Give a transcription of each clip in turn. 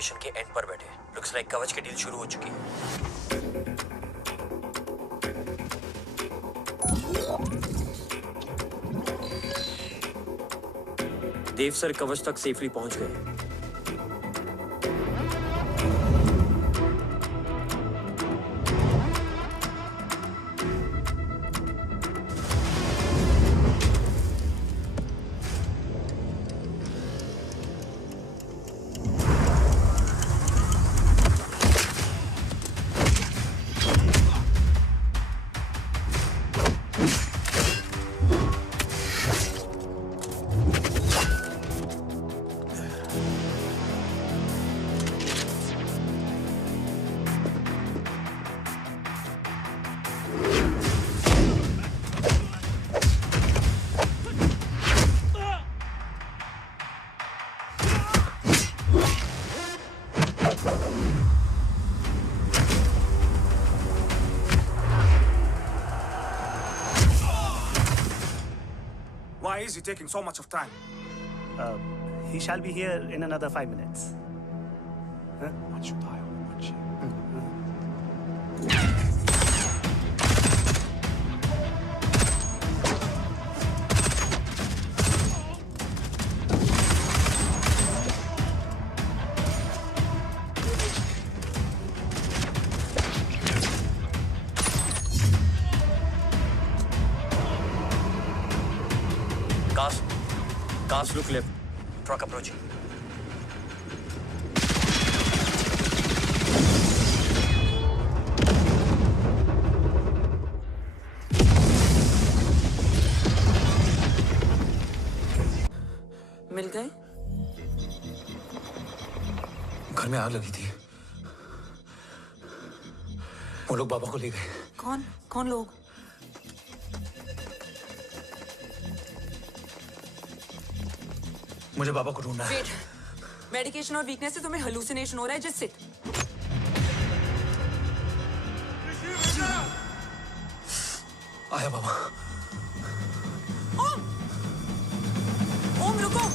Mission के and पर बैठे। लुक्स लाइक कवच की डील शुरू हो चुकी है। देव सर कवच तक सेफली पहुंच गए। Why is he taking so much of time? He shall be here in another 5 minutes. Huh? What should I watch? Cars look left. Truck approaching. मिल गए? घर में आग लगी थी। वो लोग बाबा को ले गए। कौन लोग? मुझे बाबा को ढूंढना है। वेट, मेडिकेशन और वीकनेस से तुम्हें हेलुसिनेशन हो रहा है। Just sit. आया बाबा। ओम रुको।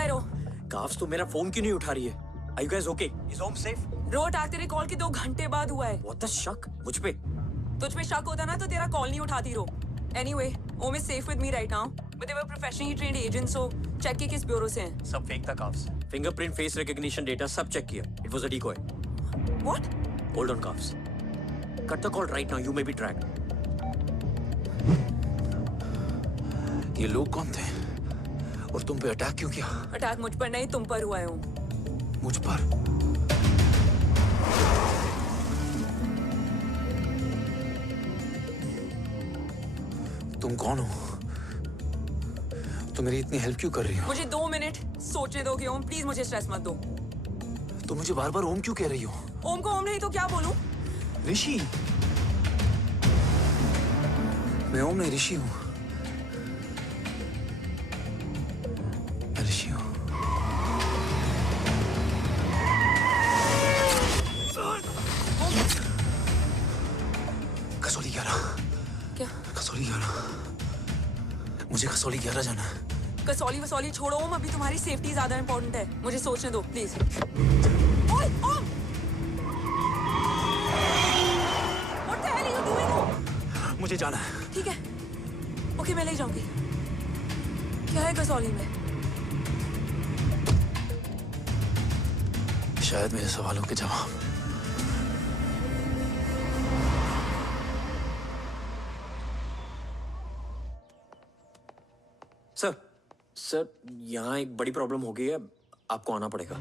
है रो? काफ्स तो मेरा फोन क्यों नहीं उठा रही है? Are you guys okay? Is home safe? रो अटैक तेरे कॉल के 2 घंटे बाद हुआ है। What the शक? मुझ पे? तुझ पे शक होता ना तो तेरा कॉल नहीं उठाती रो। Anyway, Om is safe with me right now, but they were professionally trained agents, so check के किस ब्यूरो से हैं? सब फेक था carbs. Fingerprint, face recognition data सब चेक किया। It was a decoy. What? Hold on carbs. Cut the call right now. You may be tracked. ये लोग कौन थे? और तुम पे अटैक क्यों किया? अटैक मुझ पर नहीं तुम पर हुआ है ओम। मुझ पर? तुम कौन हो? तुम मेरी इतनी हेल्प क्यों कर रही हो? मुझे 2 मिनट सोचने दोगे ओम? प्लीज मुझे स्ट्रेस मत दो। तुम मुझे बार बार ओम क्यों कह रही हो? ओम को ओम नहीं तो क्या बोलूं? ऋषि। मैं ओम नहीं, ऋषि हूं। मैं ऋषि हूं। कसौली 11। क्या? कसौली 11। मुझे कसौली 11 जाना है। कसौली वसौली छोड़ो ओम, अभी तुम्हारी सेफ्टी ज्यादा इंपॉर्टेंट है। मुझे सोचने दो प्लीज। ओए ओम! What the hell are you doing, ओम? मुझे जाना है। ठीक है, ओके मैं ले जाऊंगी। क्या है कसौली में? शायद मेरे सवालों के जवाब। सर, यहाँ एक बड़ी प्रॉब्लम हो गई है। आपको आना पड़ेगा।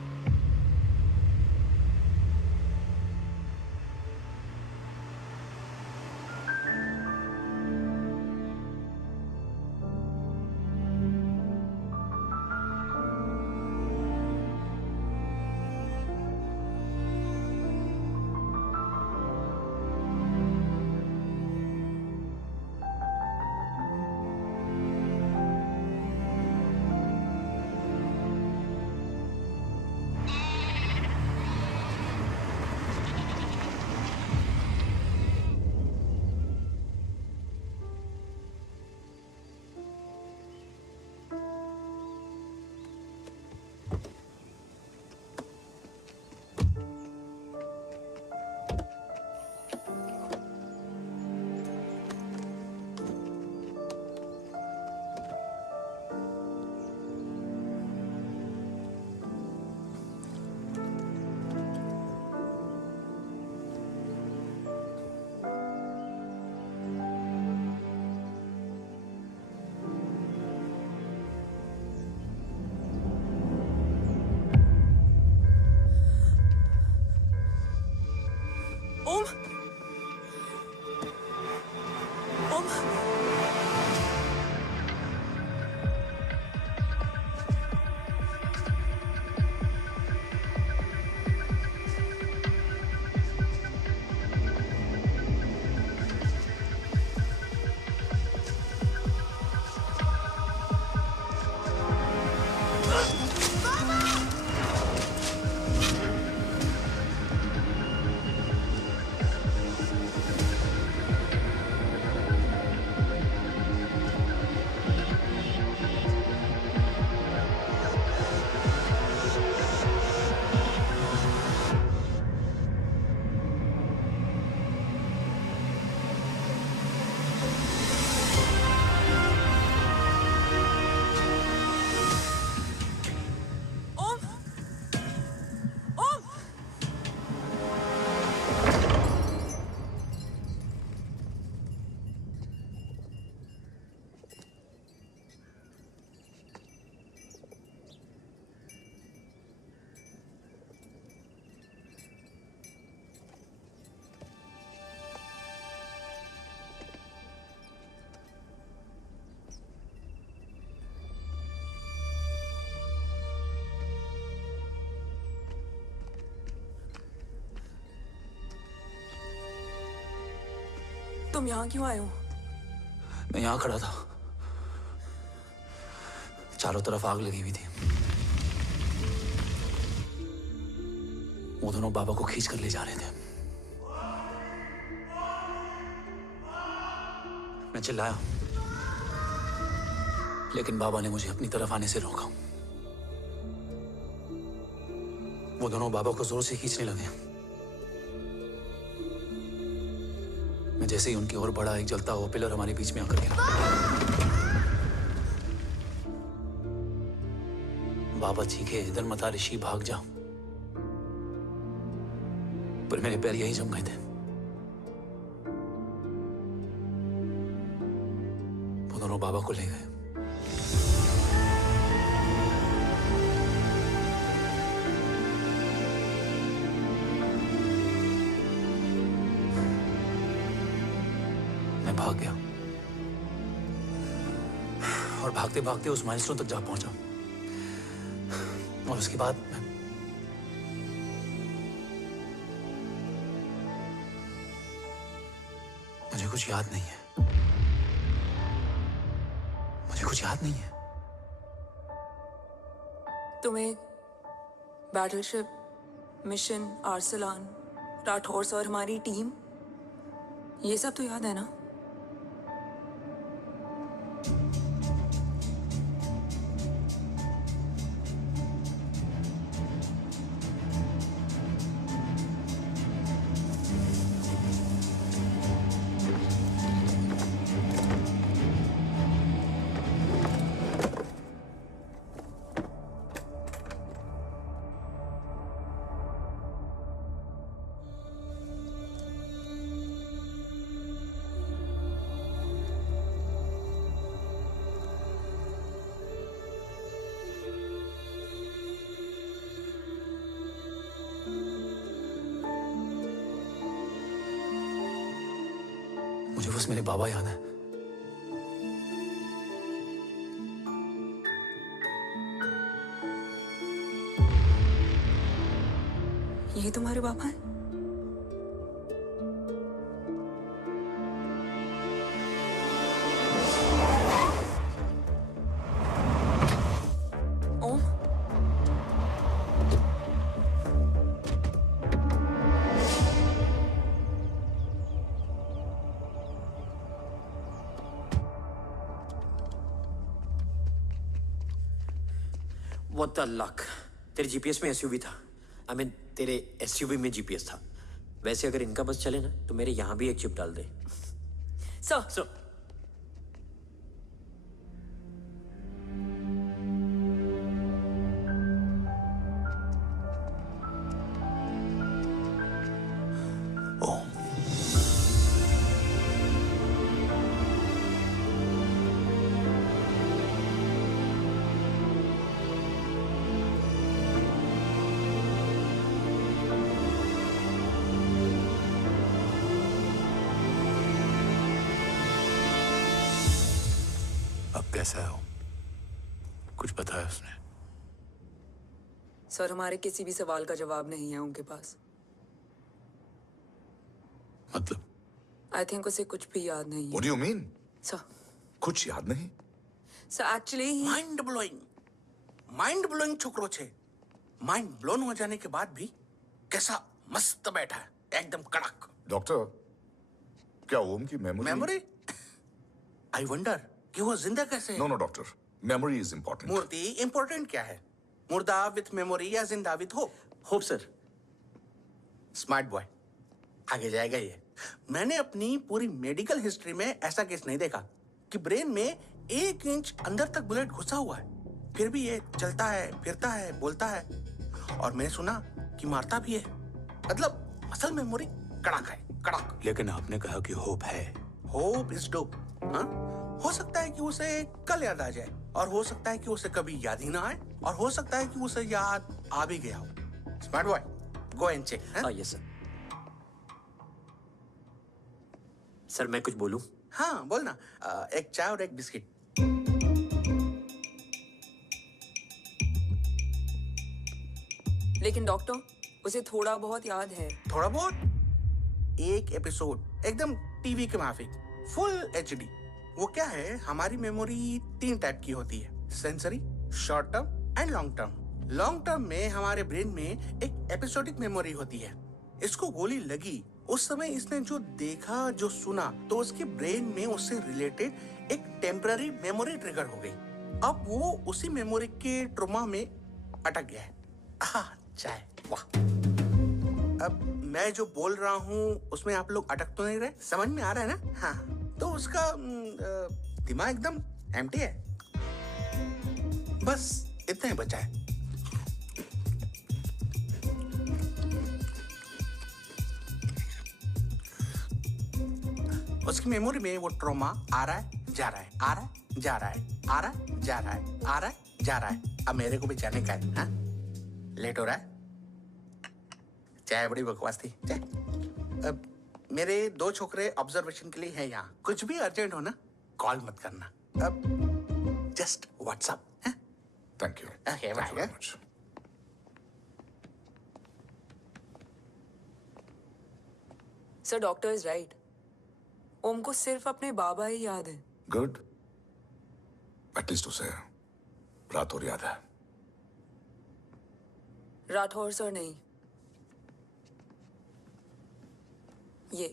ओम! ओम! ओम! ओम! तुम यहाँ क्यों आए हो? मैं यहाँ खड़ा था। चारों तरफ आग लगी हुई थी। वो दोनों बाबा को खींच कर ले जा रहे थे। मैं चिल्लाया, लेकिन बाबा ने मुझे अपनी तरफ आने से रोका। वो दोनों बाबा को जोर से खींचने लगे। मैं जैसे ही उनकी ओर बढ़ा, एक जलता हुआ पिलर हमारे बीच में आकर गिरा। बाबा चीखे, इधर मत आ ऋषि, भाग जा। पर मेरे पैर यही जम गए थे। वो दोनों बाबा को ले गए। मैं भाग गया और भागते भागते उस माइलस्टोन तक जा पहुंचा। और उसके बाद मुझे कुछ याद नहीं है। मुझे कुछ याद नहीं है। तुम्हें बैटलशिप, मिशन, आर्सलान, राठौर और हमारी टीम, ये सब तो याद है ना? मुझे बस मेरे बाबा याद है। ये तुम्हारे पापा हैं? ओम, What the luck? तेरे जीपीएस में एसयूवी था। I mean, तेरे एसयूवी में जीपीएस था। वैसे अगर इनका बस चले ना तो मेरे यहाँ भी एक चिप डाल दे। सर, ओम, अब कैसा है ओम? कुछ बताया उसने? सर, हमारे किसी भी सवाल का जवाब नहीं है उनके पास। मतलब? आई थिंक उसे कुछ भी याद नहीं है। What do you mean? Sir, कुछ याद नहीं? सर एक्चुअली माइंड ब्लोइंग छोकरो छे। माइंड ब्लोन हो जाने के बाद भी कैसा मस्त बैठा है, एकदम कड़क। डॉक्टर, क्या ओम की मेमोरी? आई वंडर कि वो जिंदा कैसे है? No doctor, memory is important. मूर्ति इंपॉर्टेंट क्या है? मुर्दा विथ मेमोरी या जिंदा with hope? Hope sir. Smart boy, आगे जाएगा ये। मैंने अपनी पूरी मेडिकल हिस्ट्री में ऐसा केस नहीं देखा कि ब्रेन में 1 इंच अंदर तक बुलेट घुसा हुआ है, फिर भी ये चलता है, फिरता है, बोलता है, और मैंने सुना कि मारता भी है। मतलब असल मेमोरी कड़क है, कड़क। लेकिन आपने कहा कि होप है। Hope is dope. हाँ, हो सकता है कि उसे कल याद आ जाए, और हो सकता है कि उसे कभी याद ही ना आए, और हो सकता है कि उसे याद आ भी गया हो। Smart boy, go and check. Yes sir. Sir मैं कुछ बोलूं? हाँ बोलना। एक चाय और एक बिस्किट। लेकिन डॉक्टर, उसे थोड़ा बहुत याद है। थोड़ा बहुत? एक एपिसोड एकदम टीवी के माफिक, फुल एचडी। वो क्या है, हमारी मेमोरी 3 टाइप की होती है, sensory, short term and long term. Long term में हमारे ब्रेन में एक एपिसोडिक मेमोरी होती है। इसको गोली लगी उस समय इसने जो देखा, जो सुना, तो उसके ब्रेन में उससे रिलेटेड एक टेम्पररी मेमोरी ट्रिगर हो गई। अब वो उसी मेमोरी के ट्रॉमा में अटक गया है। चाय। वाह। अब मैं जो बोल रहा हूँ उसमें आप लोग अटक तो नहीं रहे? समझ में आ रहा है ना? हाँ, तो उसका दिमाग एकदम एम्प्टी है। बस इतना ही बचा है। उसकी मेमोरी में वो ट्रॉमा आ रहा है, जा रहा है, आ रहा है, जा रहा है, आ रहा है, जा रहा है, आ रहा है, जा रहा है। अब मेरे को भी जाने का है। हाँ, लेट हो रहा है। चाय बड़ी बकवास थी। चाय। अब मेरे 2 छोकरे ऑब्जर्वेशन के लिए हैं यहाँ। कुछ भी अर्जेंट हो ना, कॉल मत करना। अब just WhatsApp. Thank you. Okay, Thank you very bye. much. Sir doctor is right. Om को सिर्फ अपने बाबा ही याद है। Good. At least उसे राठौर याद है। राठौर सर नहीं, ये।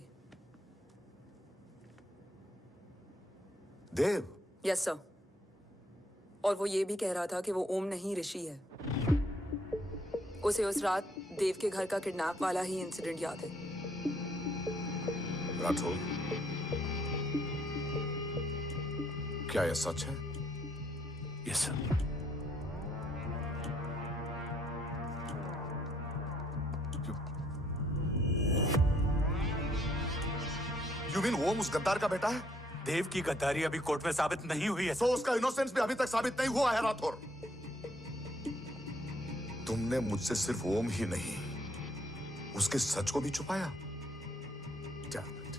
देव। Yes sir. और वो ये भी कह रहा था कि वो ओम नहीं ऋषि है। उसे उस रात देव के घर का किडनैप वाला ही इंसिडेंट याद है। राठौर, क्या यह सच है? Yes sir. You mean ओम उस गद्दार का बेटा है? देव की गद्दारी अभी कोर्ट में साबित नहीं हुई है। तो उसका इनोसेंस भी अभी तक साबित नहीं हुआ है राठौर। तुमने मुझसे सिर्फ ओम ही नहीं, उसके सच को भी छुपाया। Damn it!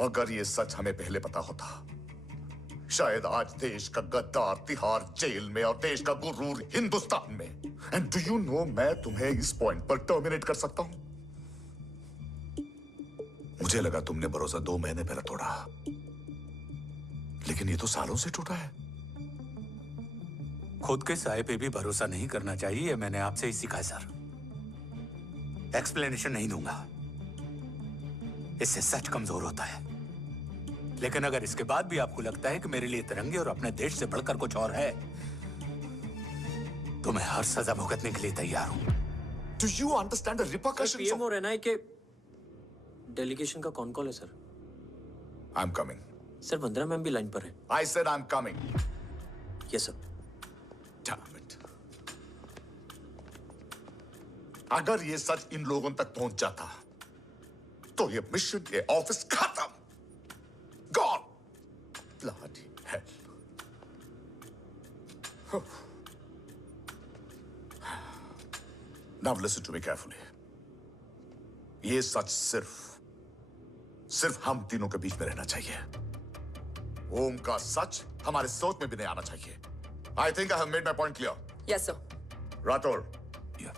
अगर ये सच हमें पहले पता होता, शायद आज देश का गद्दार तिहाड़ जेल में और देश का गुरूर हिंदुस्तान में। एंड डू यू नो, मैं तुम्हें इस पॉइंट पर टर्मिनेट कर सकता हूं। मुझे लगा तुमने भरोसा 2 महीने पहले तोड़ा, लेकिन ये तो सालों से टूटा है। खुद के साए पे भी भरोसा नहीं करना चाहिए, मैंने आपसे ही सीखा है सर। एक्सप्लेनेशन नहीं दूंगा, इससे सच कमजोर होता है। लेकिन अगर इसके बाद भी आपको लगता है कि मेरे लिए तिरंगे और अपने देश से बढ़कर कुछ और है, तो मैं हर सजा भुगतने के लिए तैयार हूं। Do you understand the repercussions PM of... और एनआई के डेलीगेशन का कौन कॉल है sir? I'm coming. Sir Vandana ma'am भी लाइन पर है। I said I'm coming. Yes sir. Damn it. अगर ये सच इन लोगों तक पहुंच जाता, तो ये मिशन, ये ऑफिस खत्म। Gone. Bloody hell. Now listen to me carefully. ये सच सिर्फ हम तीनों के बीच में रहना चाहिए। ओम का सच हमारे सोच में भी नहीं आना चाहिए। I think I have made my point clear. Yes sir. Rathore, Yeah.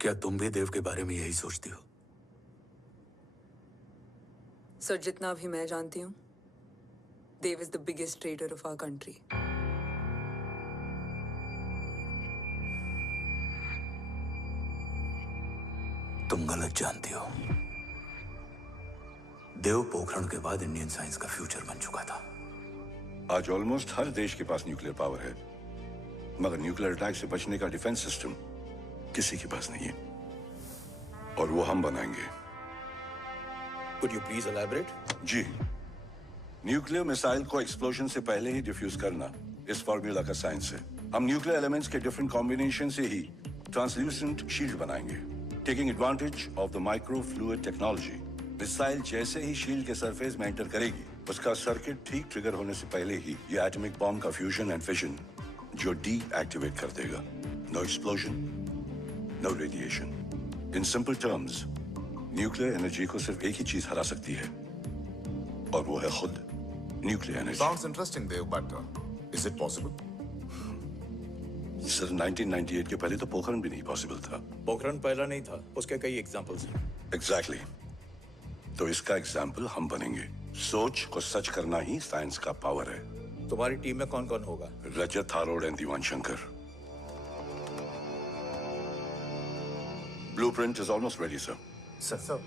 क्या तुम भी देव के बारे में यही सोचती हो? सर जितना भी मैं जानती हूँ, Dev is the biggest trader of our country. तुम गलत जानती हो। देव पोखरण के बाद इंडियन साइंस का फ्यूचर बन चुका था। आज ऑलमोस्ट हर देश के पास न्यूक्लियर पावर है, मगर न्यूक्लियर अटैक से बचने का डिफेंस सिस्टम किसी के पास नहीं है, और वो हम बनाएंगे। Could you please elaborate? जी, न्यूक्लियर मिसाइल को एक्सप्लोजन से पहले ही डिफ्यूज करना इस फॉर्मूला का साइंस है। हम न्यूक्लियर एलिमेंट्स के डिफरेंट कॉम्बिनेशन से ही ट्रांसल्यूसेंट शील्ड बनाएंगे, taking advantage of the micro fluid technology. Missile जैसे ही शील्ड के सरफेस में एंटर करेगी, उसका सर्किट ठीक ट्रिगर होने से पहले ही ये एटॉमिक बॉम्ब का फ्यूजन एंड फिशन जो डीएक्टिवेट कर देगा। No explosion, no radiation. In simple terms, nuclear energy को सिर्फ एक ही चीज हरा सकती है, और वो है खुद nuclear energy. Sounds interesting, Dev, but is it possible? Sir 1998 के पहले तो पोखरण भी नहीं पॉसिबल था। पोखरण पहला नहीं था, उसके कई एग्जांपल्स हैं। एग्जैक्टली। तो इसका एग्जाम्पल हम बनेंगे। सोच को सच करना ही साइंस का पावर है। तुम्हारी टीम में कौन कौन होगा? Rajat, Tharod and Diwan Shankar. Blueprint is almost ready sir. Sir.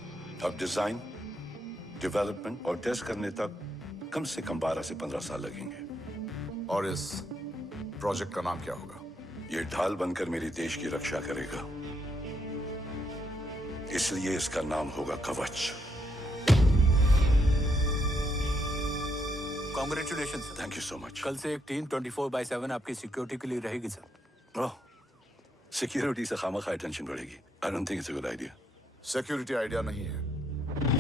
अब डिजाइन, डेवलपमेंट और टेस्ट करने तक कम से कम 12 से 15 साल लगेंगे। और इस प्रोजेक्ट का नाम क्या होगा? ये ढाल बनकर मेरे देश की रक्षा करेगा, इसलिए इसका नाम होगा कवच। Congratulation sir. Thank you so much. कल से एक टीम 24/7 आपकी सिक्योरिटी के लिए रहेगी सर। ओह, सिक्योरिटी से खामखा टेंशन बढ़ेगी। I don't think it's a good idea. Security idea नहीं है,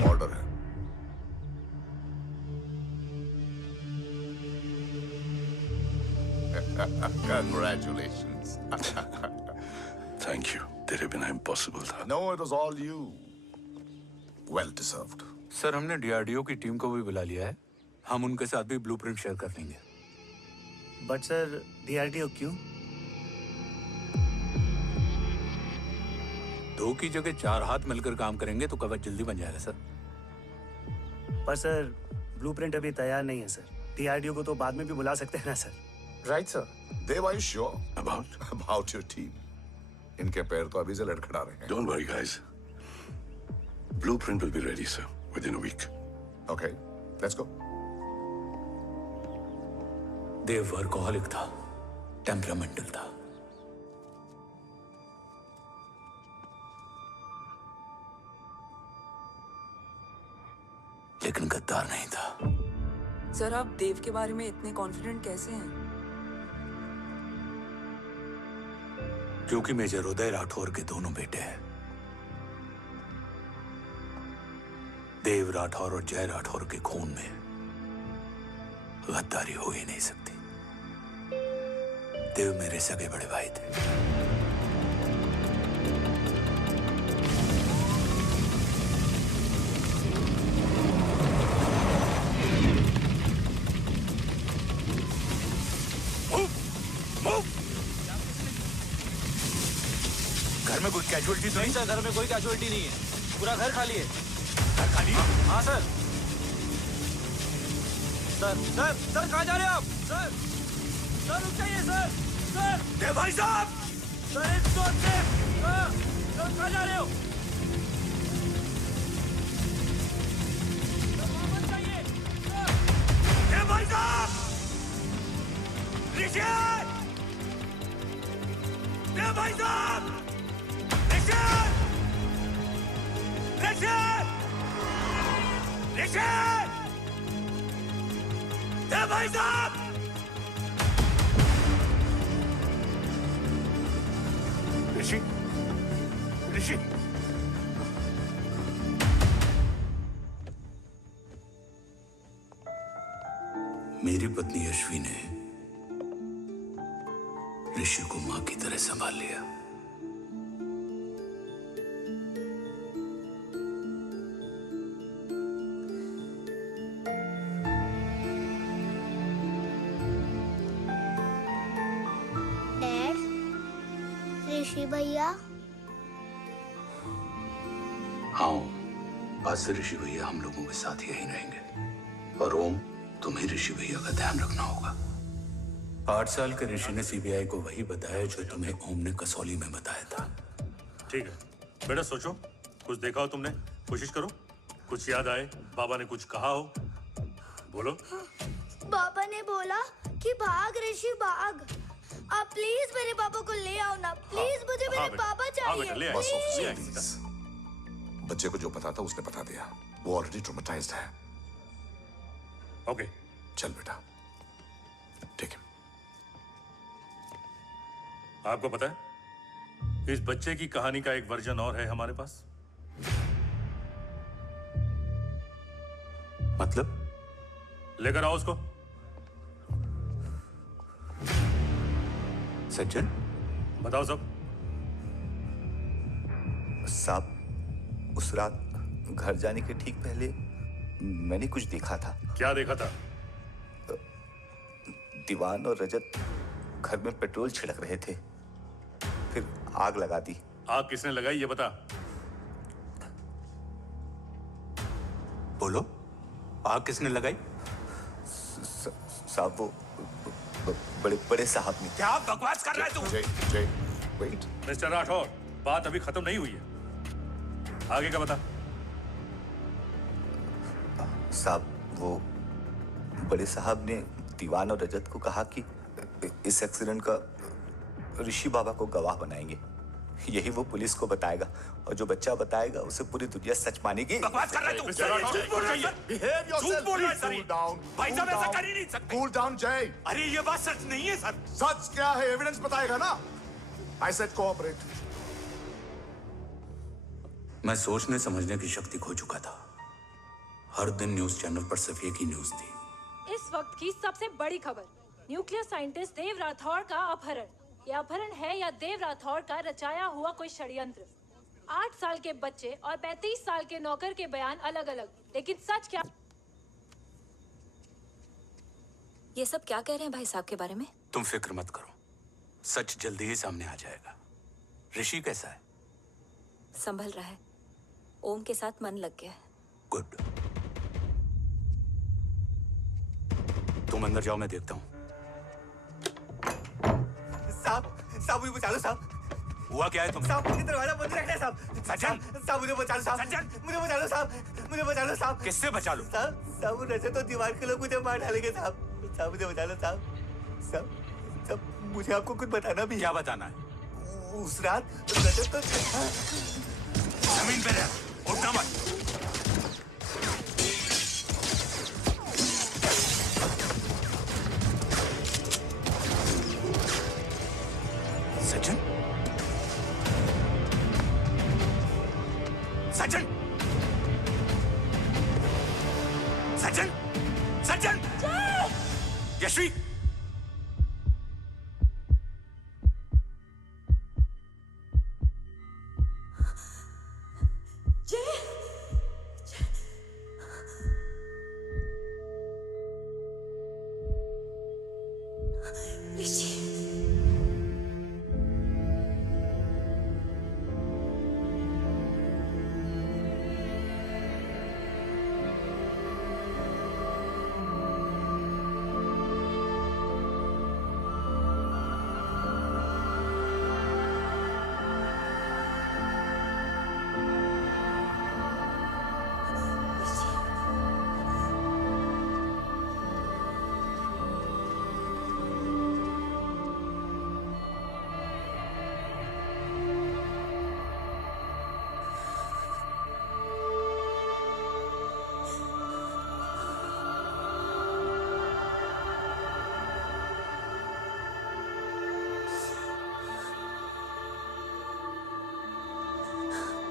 ऑर्डर है। Congratulations. थैंक यू, तेरे बिना इम्पॉसिबल था। No, it was all you. Well deserved. Sir हमने डीआरडीओ की टीम को भी बुला लिया है, हम उनके साथ भी ब्लूप्रिंट शेयर कर लेंगे। But sir, DRDO क्यों? 2 की जगह 4 हाथ मिलकर काम करेंगे तो कवच जल्दी बन जाएगा सर। पर सर ब्लूप्रिंट अभी तैयार नहीं है सर। DRDO को तो बाद में भी बुला सकते हैं ना sir. Right, sir. Dev, are you sure about your team? इनके पैर तो अभी से लड़खड़ा रहे हैं। Don't worry, guys. Blueprint will be ready, sir, within a week. Okay, let's go. Dev workaholic था, टेम्परामेंटल था। लेकिन गद्दार नहीं था। सर आप देव के बारे में इतने कॉन्फिडेंट कैसे हैं? क्योंकि मेजर उदय राठौर के दोनों बेटे हैं। देव राठौर और जय राठौर के खून में गद्दारी हो ही नहीं सकती। देव मेरे सगे बड़े भाई थे। घर में कोई कैजुअलिटी तो नहीं? सर घर में कोई कैजुअलिटी नहीं है, पूरा घर खाली है। घर खाली? हाँ सर। सर कहाँ जा रहे हो आप? सर रुक जाइए सर। देव भाई साहब! सर इस रोड से। सर कहाँ जा रहे हो? सर वहाँ मत जाइए। देव भाई साहब! ऋषि! देव भाई साहब! ऋषि! देव भाई साहब! ऋषि! मेरी पत्नी अश्वी ने ऋषि को मां की तरह संभाल लिया। डैड, ऋषि भैया। हाँ, आज से ऋषि भैया हम लोगों के साथ यहीं रहेंगे। और ओम, तुम्हें ऋषि भैया का ध्यान रखना होगा। 8 साल के ऋषि ने सीबीआई को वही बताया जो तुम्हें ओम ने कसौली में बताया था। ठीक है बेटा, सोचो, कुछ देखा हो तुमने, कोशिश करो, कुछ याद आए, बाबा ने कुछ कहा हो, बोलो। पापा ने बोला कि भाग ऋषि भाग। आप प्लीज मेरे पापा को ले आओ ना, प्लीज। मुझे मेरे पापा चाहिए। बस ऑफिसर, बच्चे को जो पता था उसने बता दिया। वो ऑलरेडी ट्रॉमेटाइज्ड है। ओके, चल बेटा, ठीक है। आपको पता है इस बच्चे की कहानी का एक वर्जन और है हमारे पास। मतलब? लेकर आओ उसको। सज्जन, बताओ सब। साहब, उस रात घर जाने के ठीक पहले मैंने कुछ देखा था। क्या देखा था? दीवान और रजत घर में पेट्रोल छिड़क रहे थे, फिर आग लगा दी। आग किसने लगाई ये बता। बोलो, आग किसने लगाई? साहब, वो बड़े बड़े साहब ने। क्या बकवास कर रहा है तू? जय, वेट। मिस्टर राठौर, बात अभी खत्म नहीं हुई है। आगे का बता। साहब, वो बड़े साहब ने दीवान और रजत को कहा कि इस एक्सीडेंट का ऋषि बाबा को गवाह बनाएंगे। यही वो पुलिस को बताएगा और जो बच्चा बताएगा उसे पूरी दुनिया सच मानेगी। बकवास कर रहा है तू। झूठ बोल रहा है। Behave yourself. झूठ बोल रहा है सर। Cool down. भाई साहब Cool ऐसा down. कर ही नहीं सकते। Cool down, जय। अरे ये बात सच नहीं है सर। सच क्या है? एविडेंस बताएगा ना। I said cooperate. मैं सोचने समझने की शक्ति खो चुका था। हर दिन न्यूज चैनल पर सिर्फ एक ही न्यूज थी। इस वक्त की सबसे बड़ी खबर, न्यूक्लियर साइंटिस्ट देव राठौड़ का अपहरण। यह अपहरण है या देव राठौड़ का रचाया हुआ कोई षड्यंत्र। 8 साल के बच्चे और 35 साल के नौकर के बयान अलग अलग, लेकिन सच क्या? ये सब क्या कह रहे हैं भाई साहब के बारे में? तुम फिक्र मत करो, सच जल्दी ही सामने आ जाएगा। ऋषि कैसा है? संभल रहा है। ओम के साथ मन लग गया है। गुड। तुम अंदर जाओ, मैं देखता हूँ। साहब मुझे बचा लो साहब। हुआ क्या है तुम? साहब मुझे दरवाजा बंद रखना है साहब। सज्जन, साहब मुझे बचा लो साहब। सज्जन, मुझे बचा लो साहब। मुझे बचा लो साहब। किससे बचा लो? साहब रजत तो दीवार के लोग मुझे मार डालेंगे साहब। साहब मुझे बचा लो साहब। साहब मुझे आपको कुछ बताना भी है। क्या बताना है? उस रात रजत तो जमीन पे रह, उठना मत। सज्जन, सज्जन, सज्जन, सज्जन, यशवी,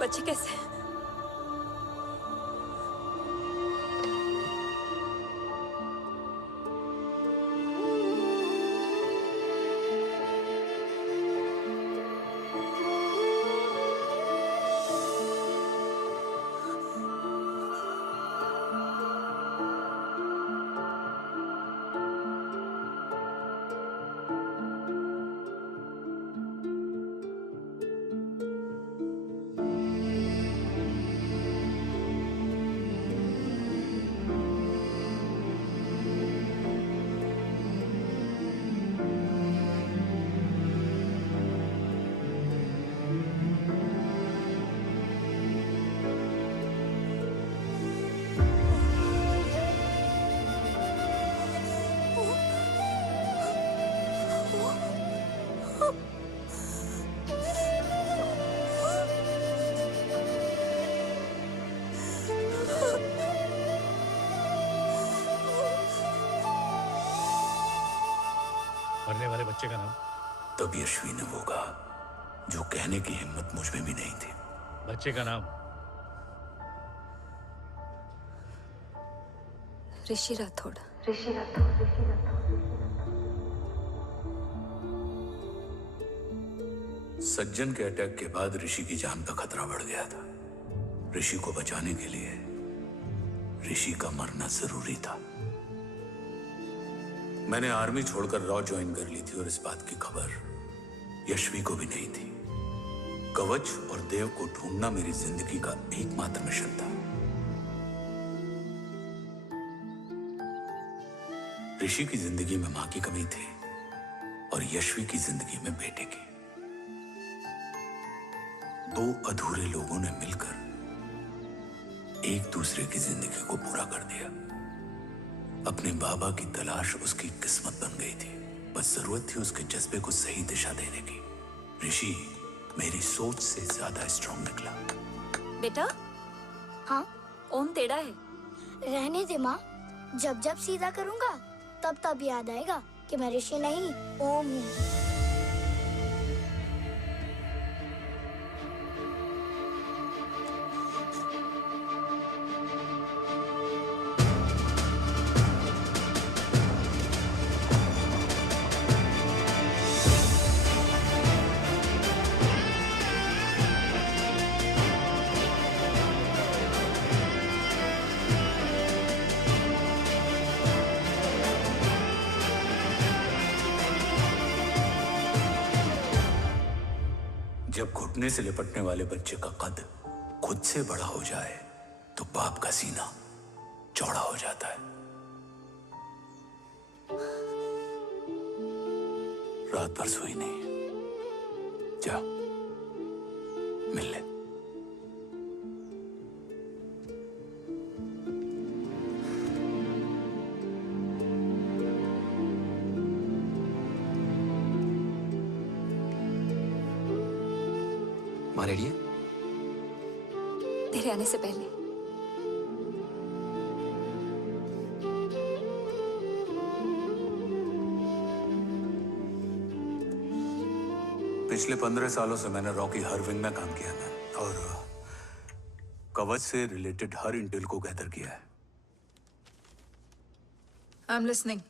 बच्चे कैसे हैं? मरने वाले बच्चे का नाम? तब यशवी ने वो कहा जो कहने की हिम्मत मुझ में भी नहीं थी। बच्चे का नाम? ऋषि राठौड़। सज्जन के अटैक के बाद ऋषि की जान का खतरा बढ़ गया था। ऋषि को बचाने के लिए ऋषि का मरना जरूरी था। मैंने आर्मी छोड़कर रॉ ज्वाइन कर ली थी और इस बात की खबर यशवी को भी नहीं थी। कवच और देव को ढूंढना मेरी जिंदगी का एकमात्र मिशन था। ऋषि की जिंदगी में मां की कमी थी और यशवी की जिंदगी में बेटे की। दो अधूरे लोगों ने मिलकर एक दूसरे की जिंदगी को पूरा कर दिया। अपने बाबा की तलाश उसकी किस्मत बन गई थी, बस जरूरत थी उसके जज्बे को सही दिशा देने की। ऋषि मेरी सोच से ज्यादा स्ट्रांग निकला। बेटा, हाँ ओम टेढ़ा है। रहने दे माँ, जब जब सीधा करूँगा तब तब याद आएगा कि मैं ऋषि नहीं ओम हूँ। जब घुटने से लिपटने वाले बच्चे का कद खुद से बड़ा हो जाए तो बाप का सीना चौड़ा हो जाता है। रात भर सोई नहीं, जा मिल ले। माँ रेडी है? तेरे आने से पहले। पिछले 15 सालों से मैंने रॉकी हर विंग में काम किया है और कवच से रिलेटेड हर इंटेल को गैदर किया है। I am listening.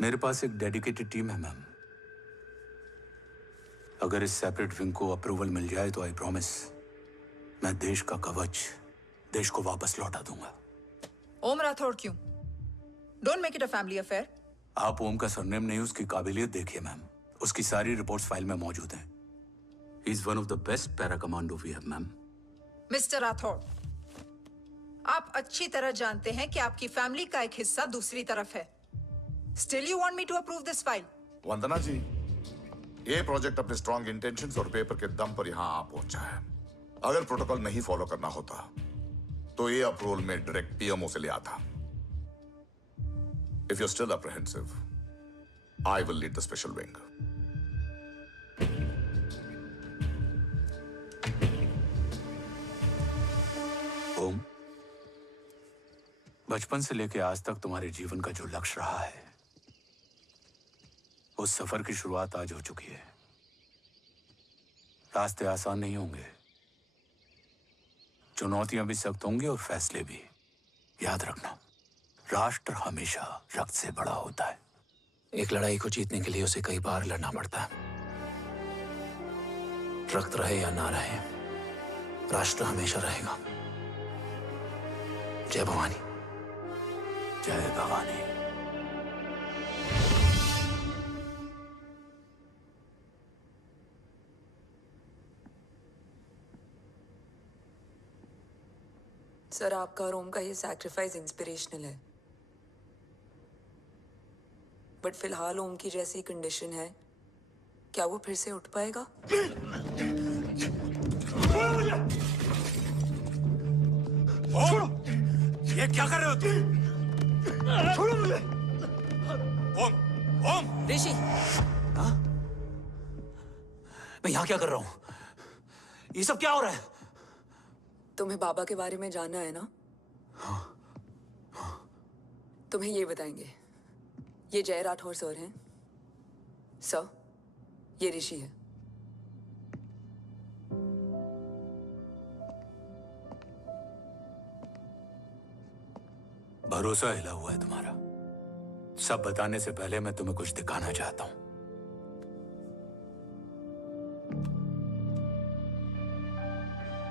मेरे पास एक डेडिकेटेड टीम है मैम। अगर इस सेपरेट विंग को अप्रूवल मिल जाए तो आई प्रॉमिस मैं देश का कवच देश को वापस लौटा दूंगा। ओम राठौड़ क्यों? Don't make it a family affair. आप ओम का सरनेम नहीं, उसकी काबिलियत देखिए मैम। उसकी सारी रिपोर्ट्स फाइल में मौजूद हैं। He is one of the best para commando we have ma'am. Mister Rathore, आप अच्छी तरह जानते हैं कि आपकी फैमिली का एक हिस्सा दूसरी तरफ है। Still you want me to approve this file? वंदना जी, ये प्रोजेक्ट अपने स्ट्रॉन्ग इंटेंशंस और पेपर के दम पर यहाँ आ पहुंचा है। अगर प्रोटोकॉल नहीं फॉलो करना होता तो ये अप्रूवल में डायरेक्ट पीएमओ से ले आता। If you're still apprehensive, I will lead the special wing. ओम, बचपन से लेके आज तक तुम्हारे जीवन का जो लक्ष्य रहा है, उस सफर की शुरुआत आज हो चुकी है। रास्ते आसान नहीं होंगे, चुनौतियां भी सख्त होंगी और फैसले भी। याद रखना, राष्ट्र हमेशा रक्त से बड़ा होता है। एक लड़ाई को जीतने के लिए उसे कई बार लड़ना पड़ता है। रक्त रहे या ना रहे, राष्ट्र हमेशा रहेगा। जय भवानी। जय भवानी। सर, आपका और ओम का ये सैक्रिफाइस इंस्पिरेशनल है, बट फिलहाल ओम की जैसी कंडीशन है, क्या वो फिर से उठ पाएगा? छोड़ो! ये क्या कर रहे हो तुम? छोड़ो मुझे! ओम! ऋषि! हाँ? मैं यहाँ क्या कर रहा हूँ? ये सब क्या हो रहा है? तुम्हें बाबा के बारे में जानना है ना? तुम्हें ये बताएंगे। ये जय राठौर सर हैं। सर, ये ऋषि है। भरोसा हिला हुआ है तुम्हारा। सब बताने से पहले मैं तुम्हें कुछ दिखाना चाहता हूं।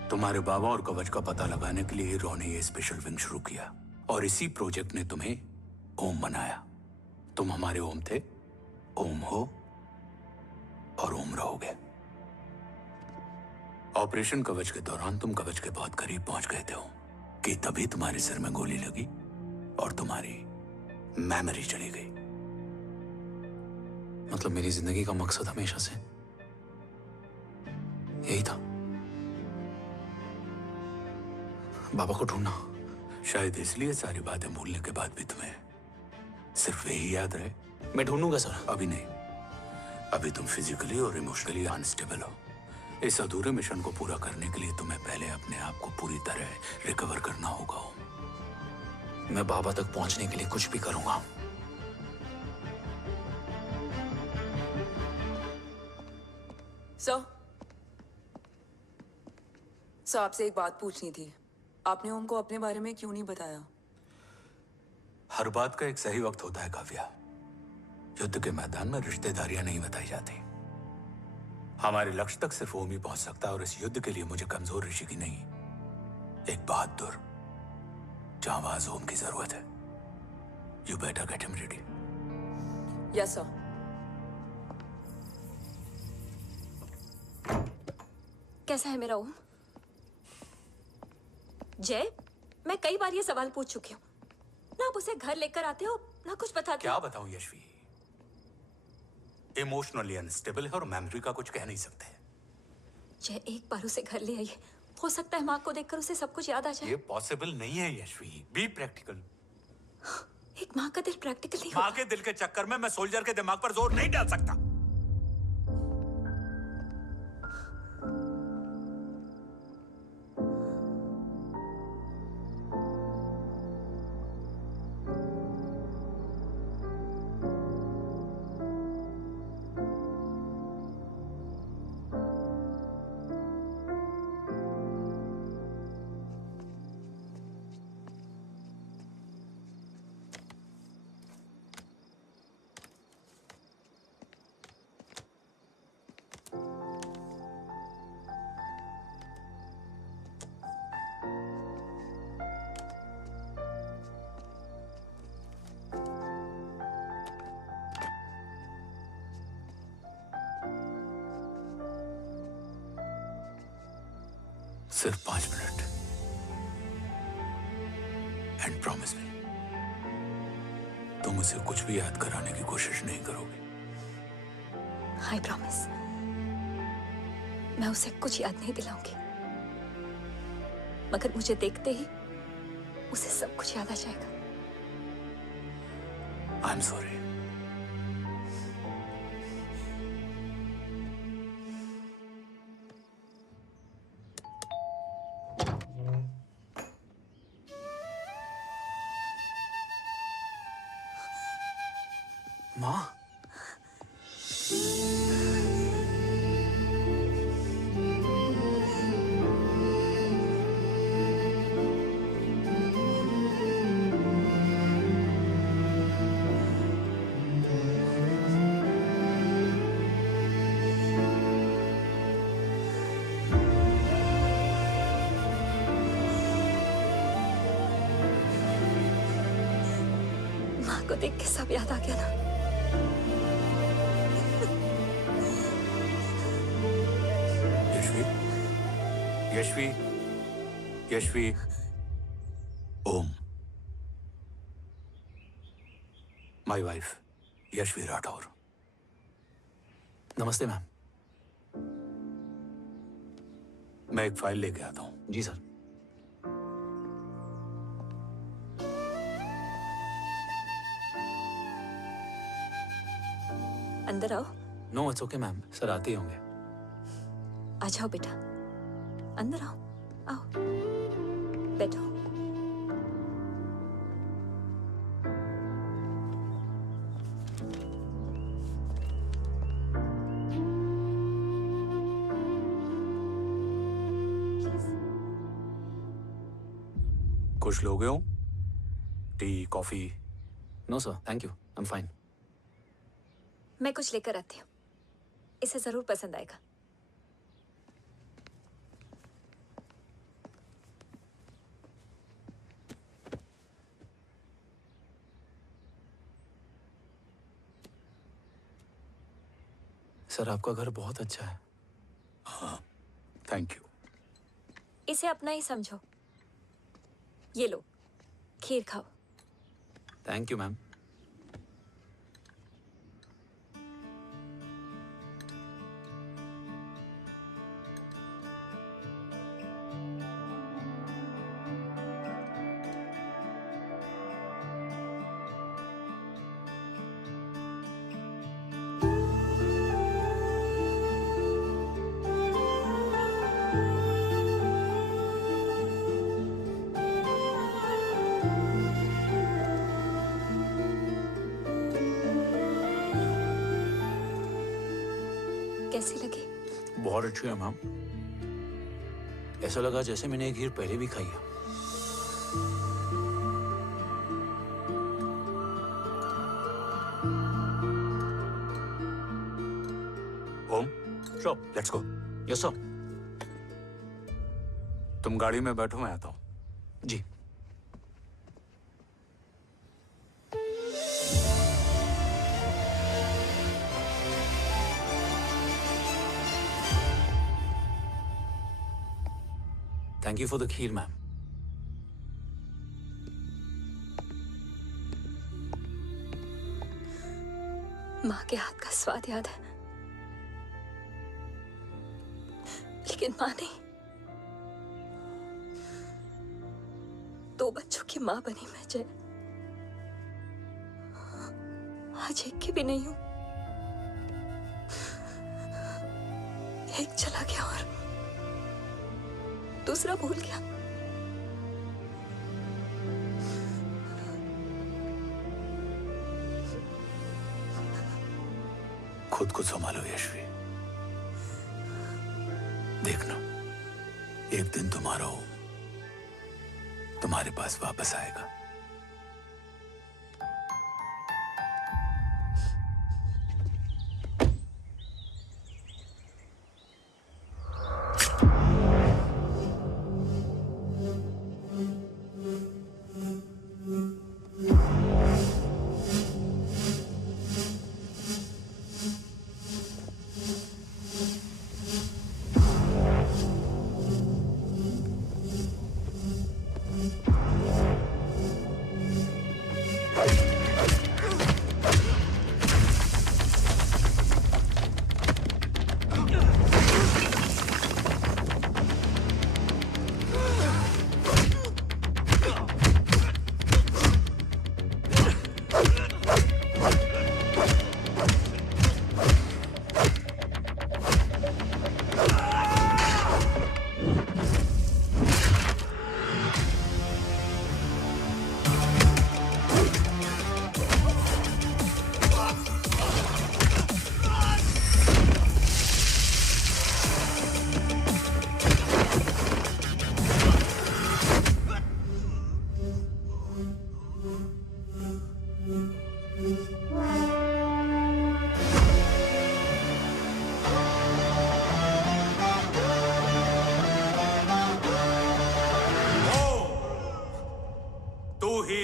तुम्हारे बाबा और कवच का पता लगाने के लिए हीरो ने ये स्पेशल विंग शुरू किया और इसी प्रोजेक्ट ने तुम्हें ओम बनाया। तुम हमारे ओम थे, ओम हो और ओम रहोगे। ऑपरेशन कवच के दौरान तुम कवच के बहुत करीब पहुंच गए थे कि तभी तुम्हारे सिर में गोली लगी और तुम्हारी मेमोरी चली गई। मतलब मेरी जिंदगी का मकसद हमेशा से यही था। बाबा को ढूंढना। शायद इसलिए सारी बातें भूलने के बाद भी तुम्हें सिर्फ यही याद रहे। मैं ढूंढूंगा सर। अभी नहीं, अभी तुम फिजिकली और इमोशनली अनस्टेबल हो। इस अधूरे मिशन को पूरा करने के लिए तुम्हें पहले अपने आप को पूरी तरह रिकवर करना होगा। मैं बाबा तक पहुंचने के लिए कुछ भी करूंगा। सर आपसे एक बात पूछनी थी। आपने ओम को अपने बारे में क्यों नहीं बताया? हर बात का एक सही वक्त होता है काव्या। युद्ध के मैदान में रिश्तेदारियां नहीं बताई जाती। हमारे लक्ष्य तक सिर्फ ओम ही पहुंच सकता है, और इस युद्ध के लिए मुझे कमजोर ऋषि की नहीं, एक बहादुर जांबाज ओम की जरूरत है। You better get him ready. Yes sir. कैसा है मेरा ओम? जय, मैं कई बार ये सवाल पूछ चुकी हूँ। ना आप उसे घर लेकर आते हो, ना कुछ बताते क्या हो। बताऊं यशवी, इमोशनली अनस्टेबल है और मेमोरी का कुछ कह नहीं सकते। जय, एक बार उसे घर ले आइए। हो सकता है माँ को देखकर उसे सब कुछ याद आ जाए। ये पॉसिबल नहीं है यशवी। Be practical. एक माँ का दिल प्रैक्टिकल नहीं माँ के दिल के चक्कर में मैं सोल्जर के दिमाग पर जोर नहीं डाल सकता। सिर्फ 5 मिनट। एंड प्रॉमिस मी, तुम उसे कुछ भी याद कराने की कोशिश नहीं करोगे। आई प्रॉमिस, मैं उसे कुछ याद नहीं दिलाऊंगी, मगर मुझे देखते ही उसे सब कुछ याद आ जाएगा। I am sorry. माँ, माँ को देख के सब याद आ गया ना। Yashvi, Yashvi, Om, my wife Yashvi Rathore. नमस्ते मैम। मैं एक फाइल लेके आता हूँ। जी सर। अंदर आओ। No it's okay ma'am, sir आते ही होंगे। आ जाओ बेटा, अंदर आओ। आओ, बैठो। कुछ लोगे हो? Tea, coffee? No sir, thank you, I am fine. मैं कुछ लेकर आती हूँ, इसे जरूर पसंद आएगा। सर आपका घर बहुत अच्छा है। हाँ, थैंक यू। इसे अपना ही समझो। ये लो, खीर खाओ। Thank you ma'am. कैसी लगी? बहुत अच्छी है मैम। ऐसा लगा जैसे मैंने एक खीर पहले भी खाई है। ओम, चलो लेट्स गो। Yes sir. तुम गाड़ी में बैठो, मैं आता हूं। जी। Thank you for the kheer, ma'am. माँ के हाथ का स्वाद याद है, लेकिन माँ नहीं। 2 बच्चों की माँ बनी मैं जय। आज एक की भी नहीं हूं। एक चला गया और दूसरा भूल गया। खुद को संभालो यशवी। देखना, एक दिन तुम्हारा हो तुम्हारे पास वापस आएगा।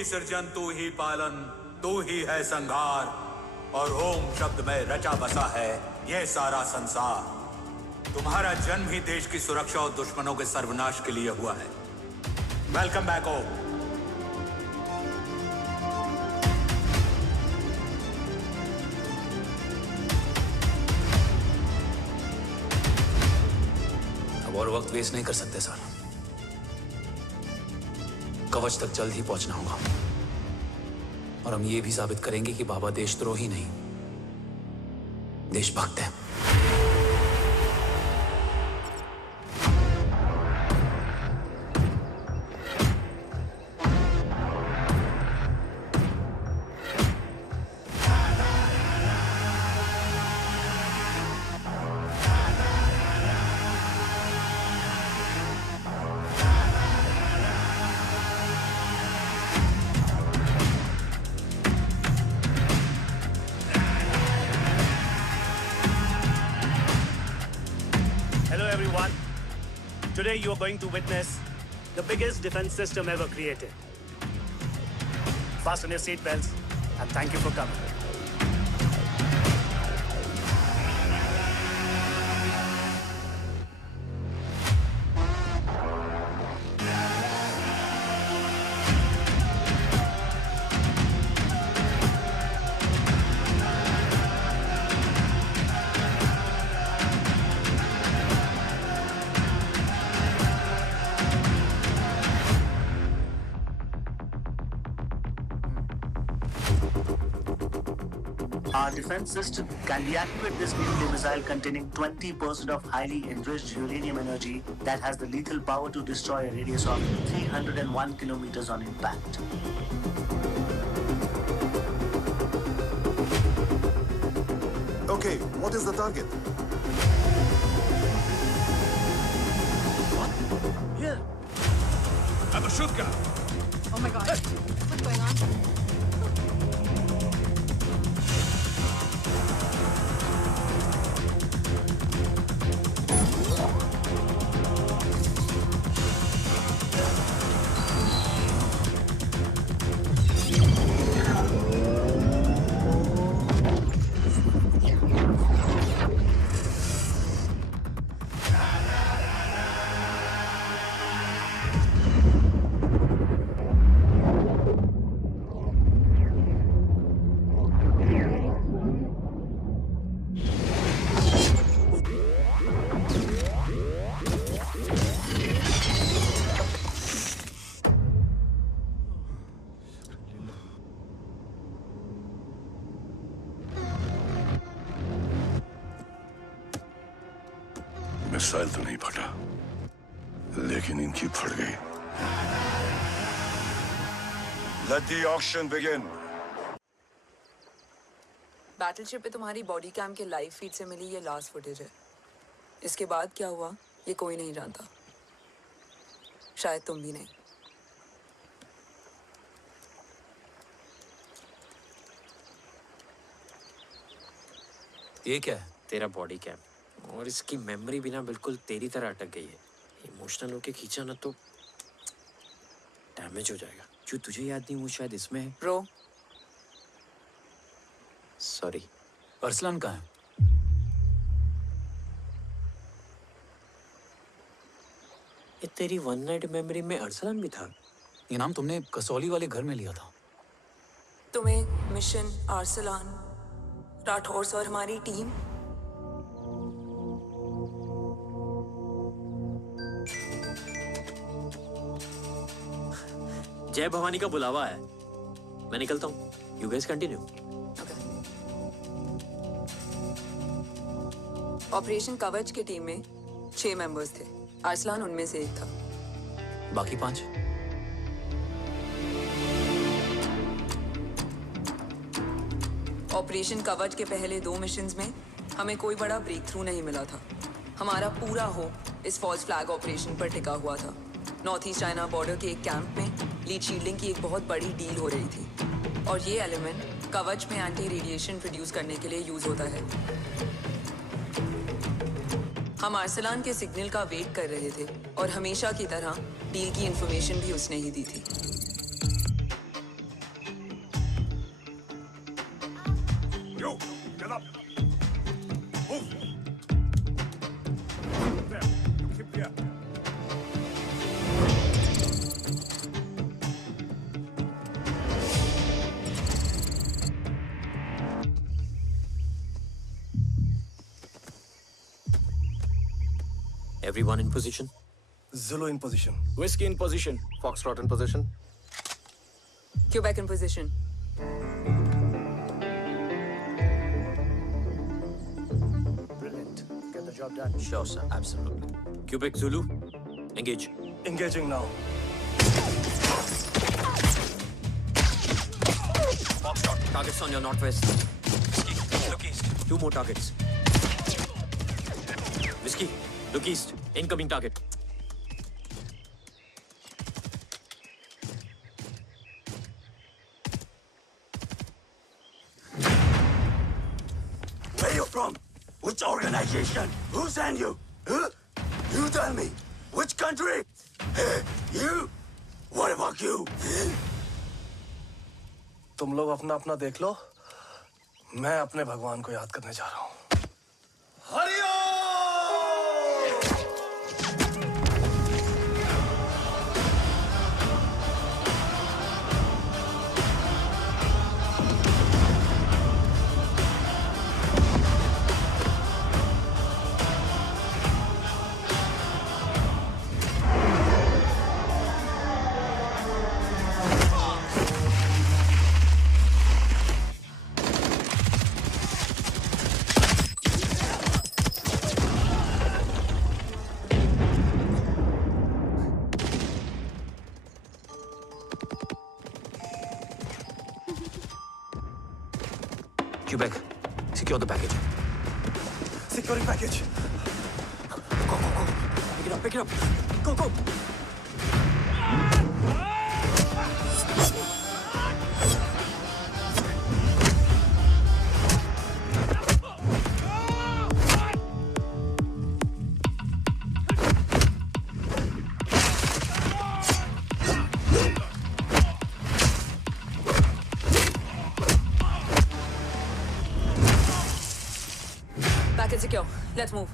सृजन तू ही पालन, तू ही है संहार, और ओम शब्द में रचा बसा है ये सारा संसार। तुम्हारा जन्म ही देश की सुरक्षा और दुश्मनों के सर्वनाश के लिए हुआ है। वेलकम बैक ओम। अब और वक्त वेस्ट नहीं कर सकते सर। कवच तक जल्द ही पहुंचना होगा और हम ये भी साबित करेंगे कि बाबा देशद्रोही नहीं, देशभक्त है। Today you are going to witness the biggest defense system ever created. Fasten your seat belts and thank you for coming. Our defense system can deactivate this nuclear missile containing 20% of highly enriched uranium energy that has the lethal power to destroy a radius of 301 kilometers on impact. Okay, what is the target? Shoot guy. Oh my God. What's going on? Missile तो नहीं फटा, लेकिन इनकी फट गई। Let the auction begin. Battleship पे तुम्हारी body cam के लाइव फीड से मिली ये लास्ट फुटेज है। इसके बाद क्या हुआ ये कोई नहीं जानता, शायद तुम भी नहीं। ये क्या है? तेरा बॉडी कैम, और इसकी मेमोरी भी ना बिल्कुल तेरी तरह अटक गई है। इमोशनल होके खींचा ना तो डैमेज हो जाएगा। जो तुझे याद नहीं वो शायद इसमें है। Bro sorry. अरसलान कहाँ है? ये तेरी वन नाइट मेमोरी में अरसलान भी था? ये नाम तुमने कसौली वाले घर में लिया था। तुम्हें मिशन आर्सलान राठौर और हमारी टीम जय भवानी का बुलावा है, मैं निकलता हूँ। You guys continue. ऑपरेशन कवच की टीम में 6 मेंबर्स थे, अरसलान उनमें से एक था। बाकी 5? ऑपरेशन कवच के पहले 2 मिशंस में हमें कोई बड़ा ब्रेक थ्रू नहीं मिला था। हमारा पूरा होप इस फॉल्स फ्लैग ऑपरेशन पर टिका हुआ था। नॉर्थ ईस्ट चाइना बॉर्डर के एक कैंप में लीड शील्डिंग की एक बहुत बड़ी डील हो रही थी, और ये एलिमेंट कवच में एंटी रेडिएशन प्रोड्यूस करने के लिए यूज होता है। हम अरसलान के सिग्नल का वेट कर रहे थे, और हमेशा की तरह डील की इंफॉर्मेशन भी उसने ही दी थी। Yo, get up. Move. There. You keep there. Everyone in position? Zulu in position. Whiskey in position. Foxtrot in position. Quebec in position. Brilliant. Get the job done. Sure, sir. Absolutely. Quebec Zulu, engage. Engaging now. Foxtrot, targets on your northwest. Whiskey, look east. 2 more targets. Whiskey, look east. Incoming target. Where you from? Which organization? Who sent you? Huh? You tell me. Which country? Hey, you? What about you? तुम लोग अपना अपना देख लो। मैं अपने भगवान को याद करने जा रहा हूँ। Quebec, secure the package. Securing package. Pick it up, pick it up. Go, go. Package secure. Let's move.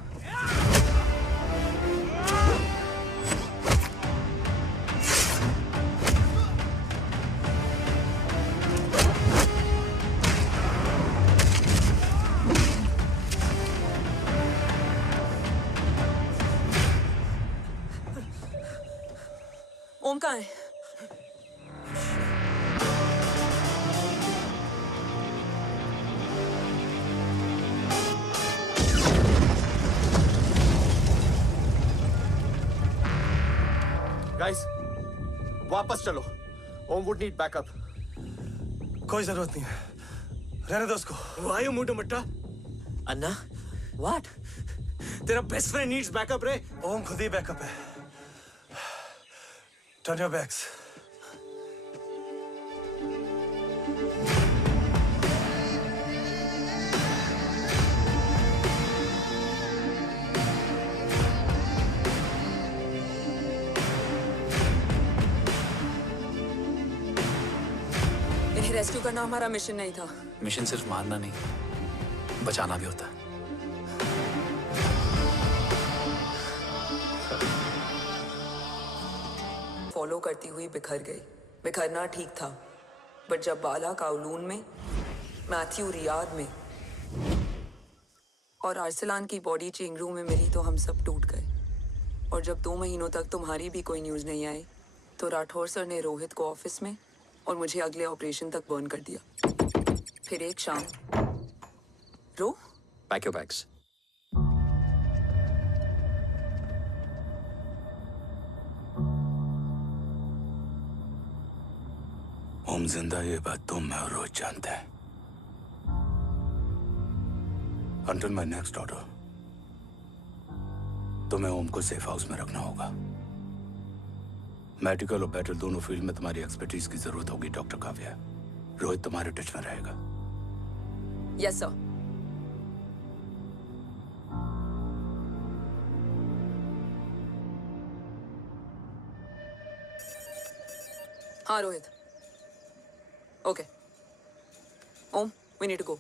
ओम कहाँ है? गाइस, वापस चलो। ओम वुड नीड बैकअप। कोई जरूरत नहीं है, रहने दो उसको। Why you moved Matta? Anna, what? तेरा बेस्ट फ्रेंड नीड्स बैकअप रे। ओम खुद ही बैकअप है। Turn your backs. इन्हें रेस्क्यू करना हमारा मिशन नहीं था। मिशन सिर्फ मारना नहीं, बचाना भी होता है। फॉलो करती हुई बिखर गई। बिखरना ठीक था, बट जब बाला काउलून में, मैथ्यू रियाद में और अरसलान की बॉडी चेंगरू में मिली तो हम सब टूट गए। और जब 2 महीनों तक तुम्हारी भी कोई न्यूज़ नहीं आई तो राठौर सर ने रोहित को ऑफिस में और मुझे अगले ऑपरेशन तक बर्न कर दिया। फिर एक शाम रो पैक योर बैग्स। ओम जिंदा, ये बात तुम मैं और रोहित जानते हैं। Until my next order, तुम्हें ओम को सेफ हाउस में रखना होगा। मेडिकल और बैटल दोनों फील्ड में तुम्हारी एक्सपर्टीज की जरूरत होगी डॉक्टर काव्या। रोहित तुम्हारे टच में रहेगा। Yes sir. हाँ Rohit. Okay Om, we need to go.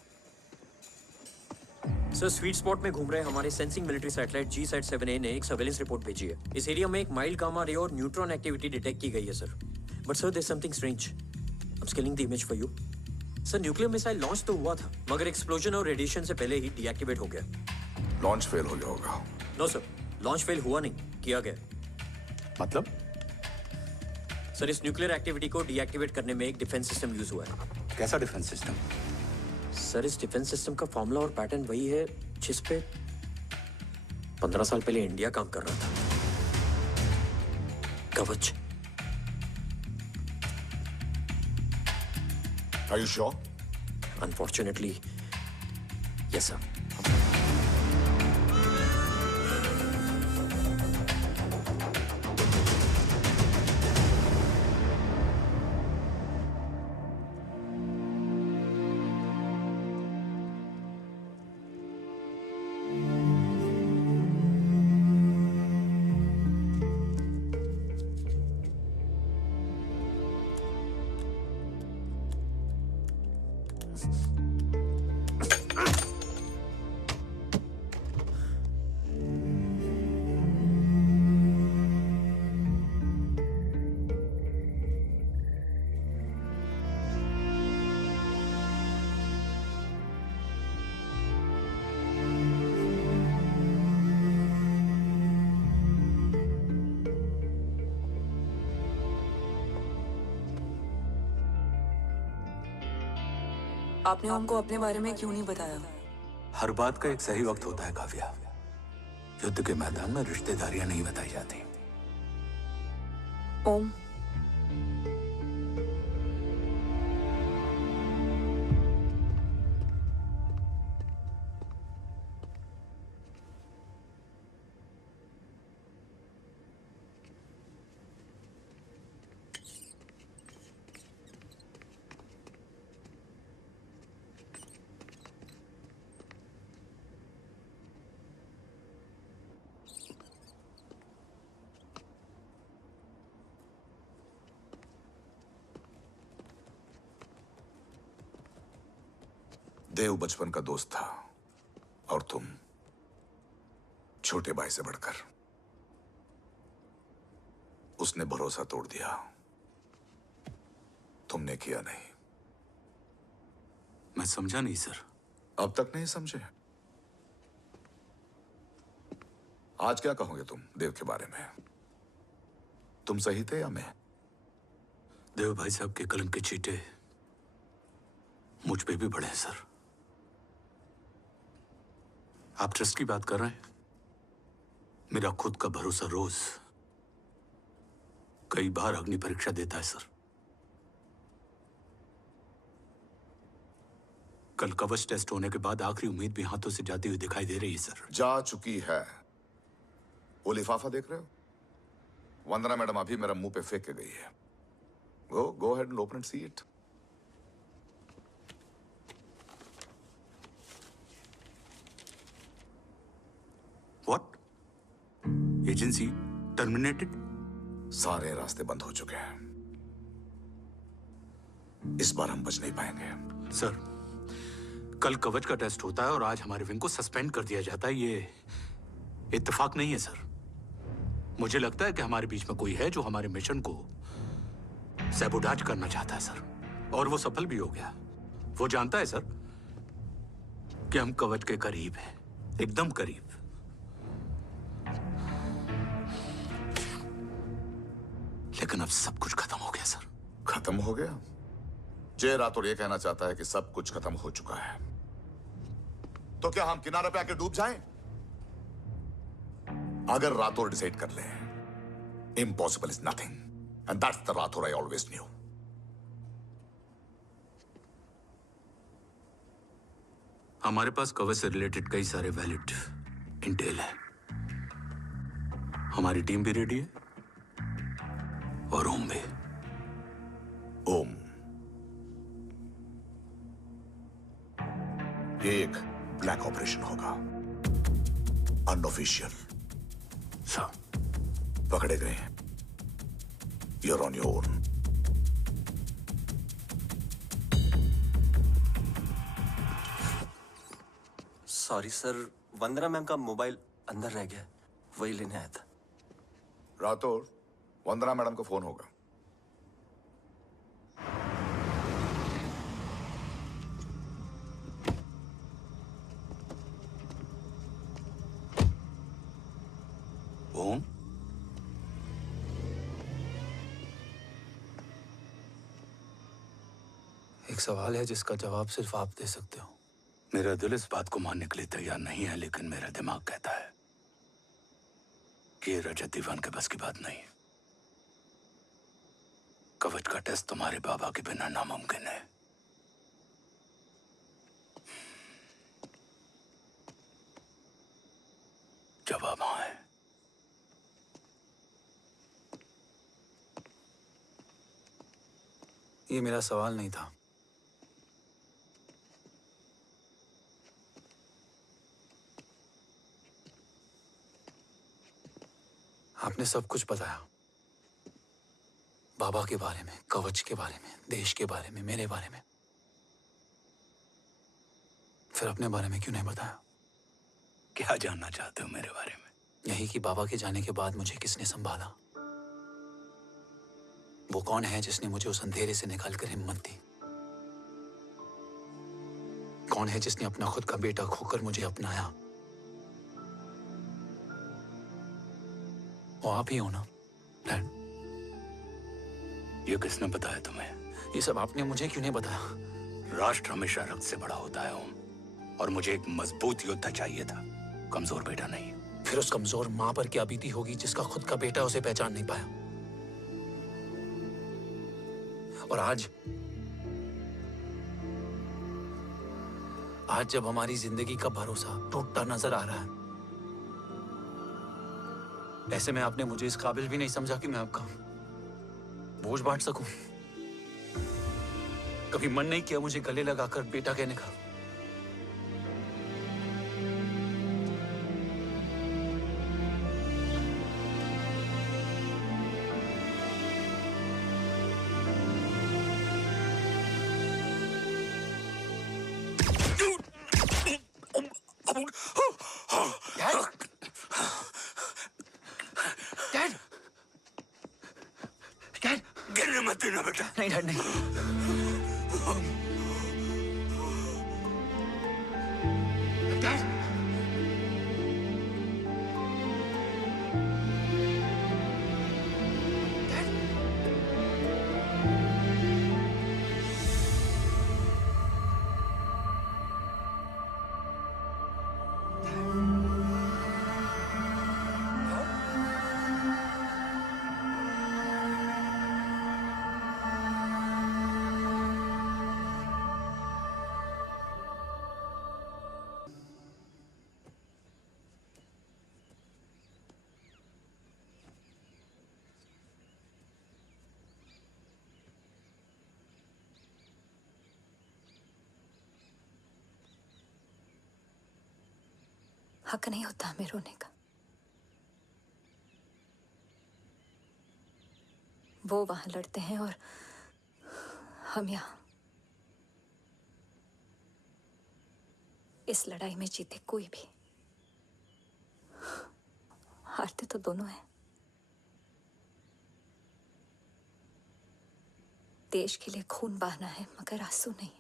Sir, sweet spot में घूम रहे हमारे सेंसिंग मिलिट्री सैटेलाइट G-SAT-7A ने एक सर्वेलेंस रिपोर्ट भेजी है। इस एरिया में एक माइल्ड गामा रे और न्यूट्रॉन एक्टिविटी डिटेक्ट की गई है sir. But sir, there is something strange. I am scaling the image for you. Sir, nuclear missile launch तो हुआ था, मगर एक्सप्लोजन और रेडिएशन से पहले ही डीएक्टिवेट हो गया। लॉन्च फेल हो गया होगा। नो सर, लॉन्च फेल हुआ नहीं, किया गया। मतलब? सर, इस न्यूक्लियर एक्टिविटी को डीएक्टिवेट करने में एक डिफेंस सिस्टम यूज हुआ है। कैसा डिफेंस सिस्टम? सर, इस डिफेंस सिस्टम का फॉर्मूला और पैटर्न वही है जिस पे 15 साल पहले इंडिया काम कर रहा था। कवच। Are you sure? Unfortunately, yes sir. आपने ओम को अपने बारे में क्यों नहीं बताया? हर बात का एक सही वक्त होता है काव्या। युद्ध के मैदान में रिश्तेदारियां नहीं बताई जाती। ओम, देव बचपन का दोस्त था और तुम छोटे भाई से बढ़कर। उसने भरोसा तोड़ दिया, तुमने किया नहीं। मैं समझा नहीं सर। अब तक नहीं समझे? आज क्या कहोगे तुम देव के बारे में? तुम सही थे या मैं? देव भाई साहब के कलंक के चीटे मुझ पे भी पड़े हैं सर। आप ट्रस्ट की बात कर रहे हैं? मेरा खुद का भरोसा रोज कई बार अग्नि परीक्षा देता है सर। कल कवच टेस्ट होने के बाद आखिरी उम्मीद भी हाथों से जाती हुई दिखाई दे रही है सर। जा चुकी है। वो लिफाफा देख रहे हो? वंदना मैडम अभी मेरा मुंह पे फेंक के गई है। गो ahead and open and see it. What? Agency terminated? सारे रास्ते बंद हो चुके हैं। इस बार हम बच नहीं पाएंगे। सर, कल कवच का टेस्ट होता है और आज हमारे विंग को सस्पेंड कर दिया जाता है। ये इत्तेफाक नहीं है सर। मुझे लगता है कि हमारे बीच में कोई है जो हमारे मिशन को सैबोटाज करना चाहता है सर, और वो सफल भी हो गया। वो जानता है सर कि हम कवच के करीब हैं, एकदम करीब। लेकिन अब सब कुछ खत्म हो गया सर। खत्म हो गया? जय राठौर ये कहना चाहता है कि सब कुछ खत्म हो चुका है। तो क्या हम किनारे पे आके डूब जाएं? अगर राठौर डिसाइड कर ले, impossible is nothing, and that's the Rathore I always new. हमारे पास कवच से रिलेटेड कई सारे वैलिड इंटेल है। हमारी टीम भी रेडी है और ओम भी। ओम, ये एक ब्लैक ऑपरेशन होगा, अनऑफिशियल। सर, पकड़े गए हैं। You're on your own. Sorry sir, Vandana ma'am का मोबाइल अंदर रह गया, वही लेने आया था। राठौर, वंदना मैडम को फोन होगा। ओम, एक सवाल है जिसका जवाब सिर्फ आप दे सकते हो। मेरा दिल इस बात को मानने के लिए तैयार नहीं है, लेकिन मेरा दिमाग कहता है कि ये रजत दीवान के बस की बात नहीं। कवच का टेस्ट तुम्हारे बाबा के बिना नामुमकिन है। जवाब हाँ है। ये मेरा सवाल नहीं था। आपने सब कुछ बताया, बाबा के बारे में, कवच के बारे में, देश के बारे में, मेरे बारे में। फिर अपने बारे में क्यों नहीं बताया? क्या जानना चाहते हो मेरे बारे में? यही कि बाबा के जाने के बाद मुझे किसने संभाला? वो कौन है जिसने मुझे उस अंधेरे से निकालकर हिम्मत दी? कौन है जिसने अपना खुद का बेटा खोकर मुझे अपनाया? वो आप ही हो ना, डैड? ये किसने बताया तुम्हें? ये सब आपने मुझे क्यों नहीं बताया? राष्ट्र हमेशा रक्त से बड़ा होता है ओम, और मुझे एक मजबूत योद्धा चाहिए था, कमजोर बेटा नहीं। फिर उस कमजोर माँ पर क्या बीती होगी जिसका खुद का बेटा उसे पहचान नहीं पाया? और आज जब हमारी जिंदगी का भरोसा टूटता नजर आ रहा है, ऐसे में आपने मुझे इस काबिल भी नहीं समझा कि मैं आपका बोझ बांट सकूं। कभी मन नहीं किया मुझे गले लगाकर बेटा कहने का? डैड डैड गिरने मत देना बेटा। नहीं डैड नहीं। डैड हक नहीं होता हमें रोने का। वो वहां लड़ते हैं और हम यहाँ। इस लड़ाई में जीते कोई भी, हारते तो दोनों हैं। देश के लिए खून बहाना है मगर आंसू नहीं।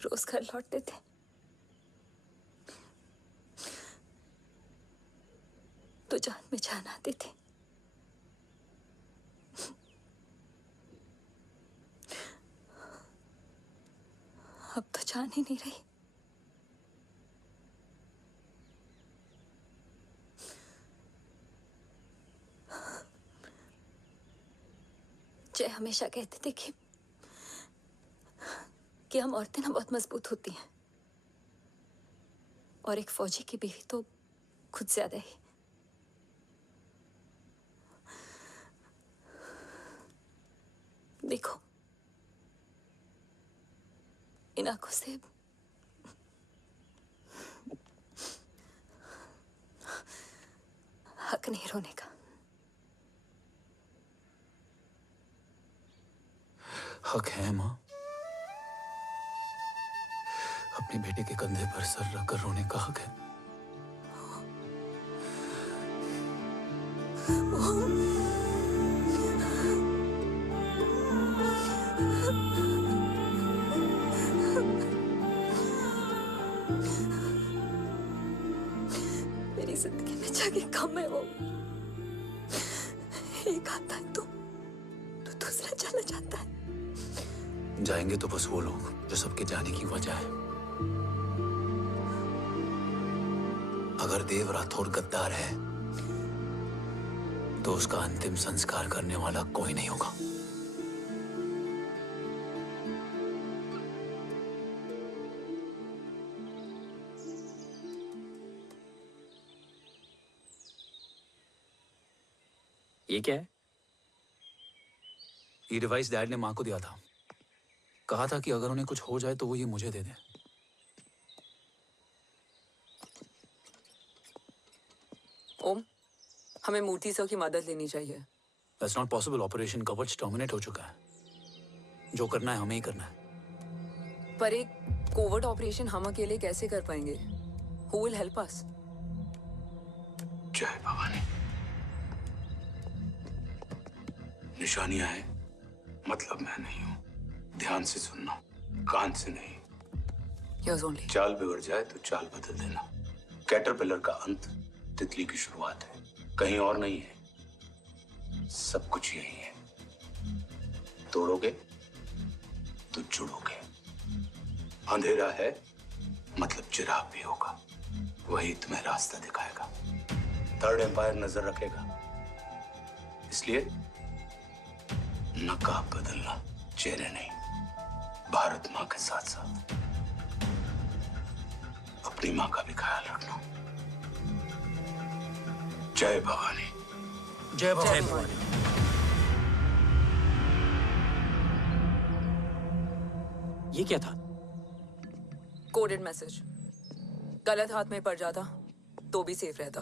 रोज घर लौटते थे, तो जान में जान आती थी। अब तो जान ही नहीं रही। जय हमेशा कहते थे कि हम औरतें ना बहुत मजबूत होती हैं, और एक फौजी की बीवी तो खुद ज्यादा ही। देखो, इन आंखों से हक नहीं रोने का। हक है माँ, अपने बेटे के कंधे पर सर रखकर रोने का हक है। मेरी जिंदगी में जगह कम है वो। एक आता है तो दूसरा चला जाता है। जाएंगे तो बस वो लोग जो सबके जाने की वजह है। अगर देव राठौर गद्दार है तो उसका अंतिम संस्कार करने वाला कोई नहीं होगा। ये क्या है? ये डिवाइस डैड ने माँ को दिया था। कहा था कि अगर उन्हें कुछ हो जाए तो वो ये मुझे दे दें। ओम, हमें मूर्ति सर की मदद लेनी चाहिए। That's not possible. ऑपरेशन कवच टर्मिनेट हो चुका है। जो करना है हमें ही करना है। पर एक कोवर्ट ऑपरेशन हम अकेले कैसे कर पाएंगे? Who will help us? जय भवानी। निशानियां हैं, मतलब मैं नहीं हूं। ध्यान से सुनना, कान से नहीं। Yours only. चाल बिगड़ जाए तो चाल बदल देना। कैटरपिलर का अंत तितली की शुरुआत है, कहीं और नहीं है। सब कुछ यही है। तोड़ोगे तो जुड़ोगे। अंधेरा है मतलब चिराग भी होगा, वही तुम्हें रास्ता दिखाएगा। थर्ड एम्पायर नजर रखेगा, इसलिए नकाब बदलना, चेहरे नहीं। भारत माँ के साथ साथ अपनी माँ का भी ख्याल रखना। जय भवानी। जय भवानी। ये क्या था? Coded message. गलत हाथ में पड़ जाता तो भी सेफ रहता।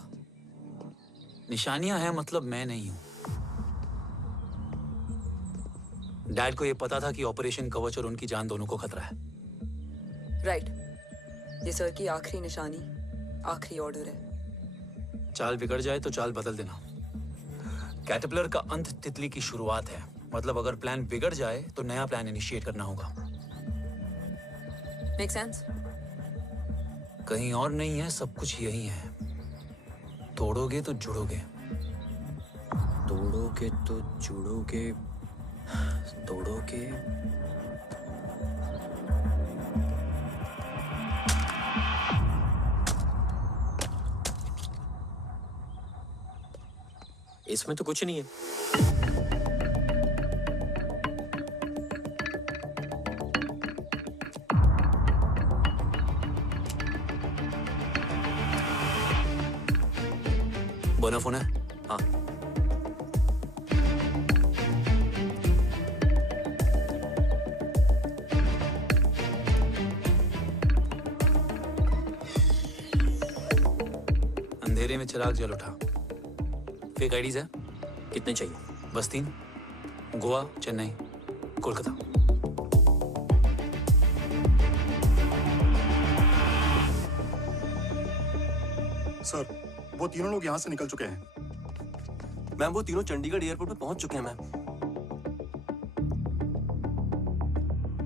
निशानियां हैं मतलब मैं नहीं हूं। डैड को ये पता था कि ऑपरेशन कवच और उनकी जान दोनों को खतरा है। राइट। ये सर की आखिरी निशानी, आखिरी ऑर्डर है। चाल बिगड़ जाए तो चाल बदल देना। कैटरपिलर का अंत तितली की शुरुआत है। मतलब अगर प्लान बिगड़ जाए तो नया प्लान इनिशिएट करना होगा। Make sense? कहीं और नहीं है, सब कुछ यही है। तोड़ोगे तो जुड़ोगे, तोड़ोगे तो जुड़ोगे, तोड़ोगे। इसमें तो कुछ नहीं है। बोना फोन है? हाँ। अंधेरे में चिराग जल उठा। फेक आईडीज है? कितने चाहिए? बस 3। गोवा, चेन्नई, कोलकाता। सर, वो तीनों लोग यहाँ से निकल चुके हैं। मैम वो तीनों चंडीगढ़ एयरपोर्ट पे पहुंच चुके हैं मैम।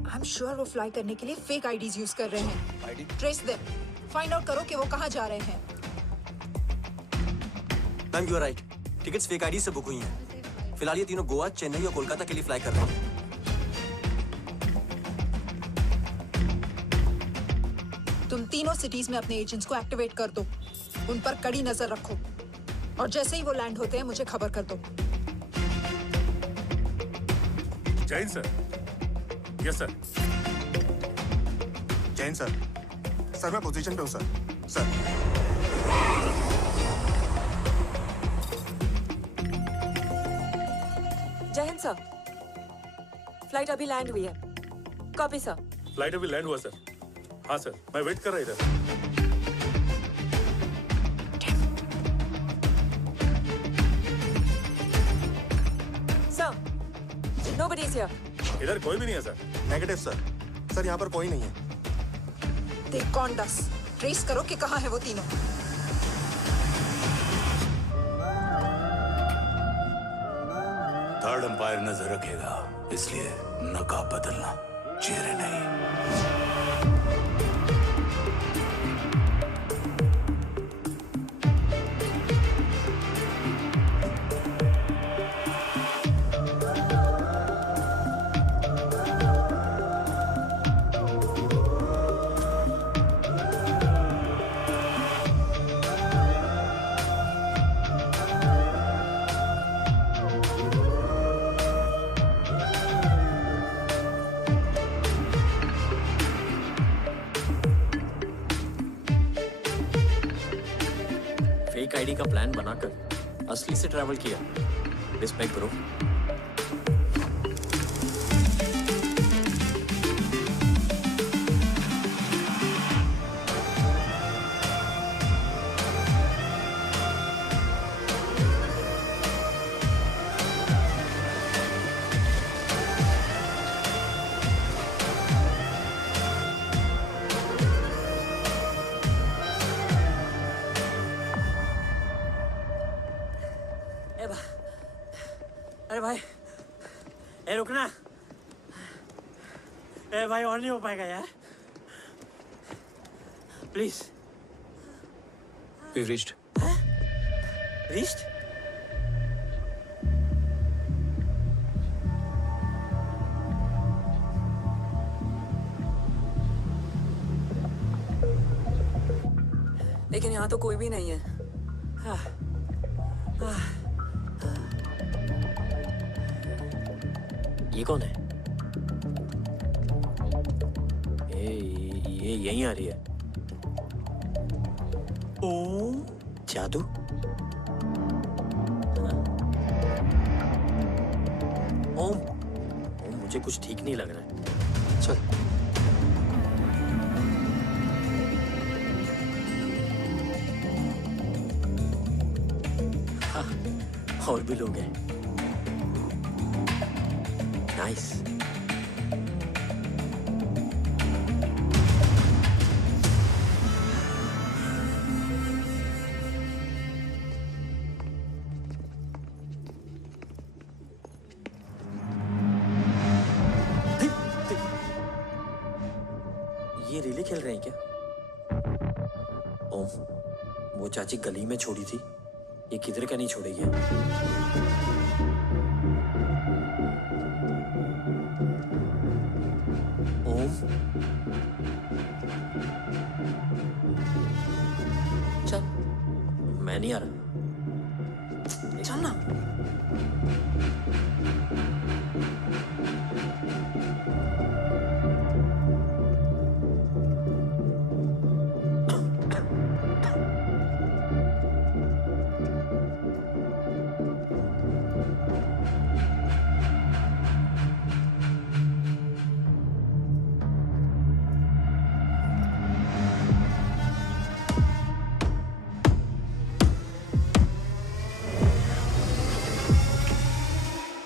आई एम श्योर वो फ्लाई करने के लिए फेक आईडीज यूज कर रहे हैं। ट्रेस देम, फाइंड आउट करो कि वो कहाँ जा रहे हैं। Ma'am you are right, tickets fake ID से बुक हुई हैं। फिलहाल ये तीनों गोवा, चेन्नई और कोलकाता के लिए फ्लाई कर रहे हैं। तुम तीनों सिटीज में अपने एजेंट्स को एक्टिवेट कर दो। उन पर कड़ी नजर रखो और जैसे ही वो लैंड होते हैं मुझे खबर कर दो। Jain sir. Yes sir. Jain sir. Sir मैं पोजीशन पे हूँ सर। सर। जय हिंद सर। फ्लाइट अभी लैंड हुई है। Copy sir. फ्लाइट अभी लैंड हुआ सर। हाँ सर, मैं वेट कर रहा इधर। Nobody is here. इधर कोई भी नहीं है सर। Negative sir. सर यहाँ पर कोई नहीं है। दे कौन दस ट्रेस करो कि कहाँ है वो तीनों। थर्ड अंपायर नजर रखेगा, इसलिए नकाब बदलना, चेहरे नहीं। फेक आईडी का प्लान बनाकर असली से ट्रैवल किया। Respect bro. अरे भाई, ए रुकना। ए भाई और नहीं हो पाएगा यार, प्लीज। We've reached. Reached? लेकिन यहाँ तो कोई भी नहीं है। ये कौन है? ये यहीं आ रही है। ओम जादू। ओम मुझे कुछ ठीक नहीं लग रहा है। चल। हाँ, और भी लोग हैं। नाइस। ये रिले खेल रहे हैं क्या? ओम, वो चाची गली में छोड़ी थी, ये किधर का नहीं छोड़ेगी। ओम, चल। मैं नहीं आ रहा। चल ना।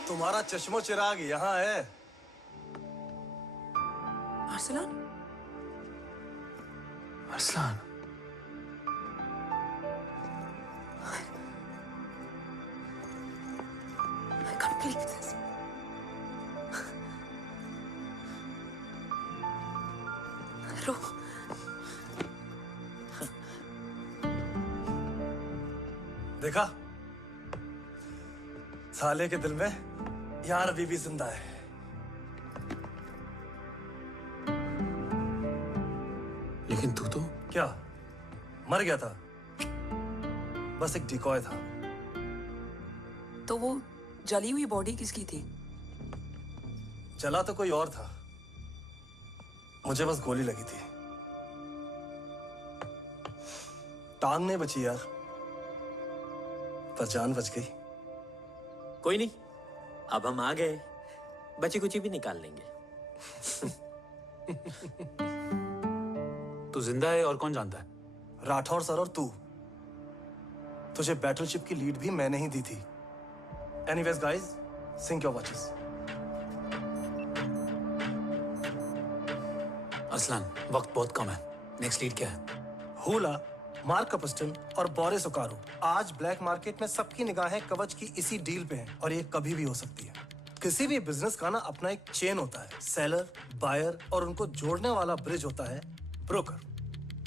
तुम्हारा चश्मो चिराग यहाँ है। Arsalan? Arsalan, I can't believe this. रो। देखा, साले के दिल में यार अभी भी जिंदा है। लेकिन तू तो क्या मर गया था? बस एक डिकॉय था। तो वो जली हुई बॉडी किसकी थी? जला तो कोई और था, मुझे बस गोली लगी थी। टांग नहीं बची यार, पर जान बच गई। कोई नहीं, अब हम आ गए, बची कुची भी निकाल लेंगे। तू जिंदा है और कौन जानता है? राठौर सर और तू। तुझे बैटलशिप की लीड भी मैंने ही दी थी। Anyways guys, sync your watches. Aslan, वक्त बहुत कम है। नेक्स्ट लीड क्या है? हुला, मार्क कपस्टन और बोरिस ओकारो आज ब्लैक मार्केट में सबकी निगाहें कवच की इसी डील पे हैं और ये कभी भी हो सकती है। किसी भी बिजनेस का ना अपना एक चेन होता है, सेलर, बायर और उनको जोड़ने वाला ब्रिज होता है ब्रोकर।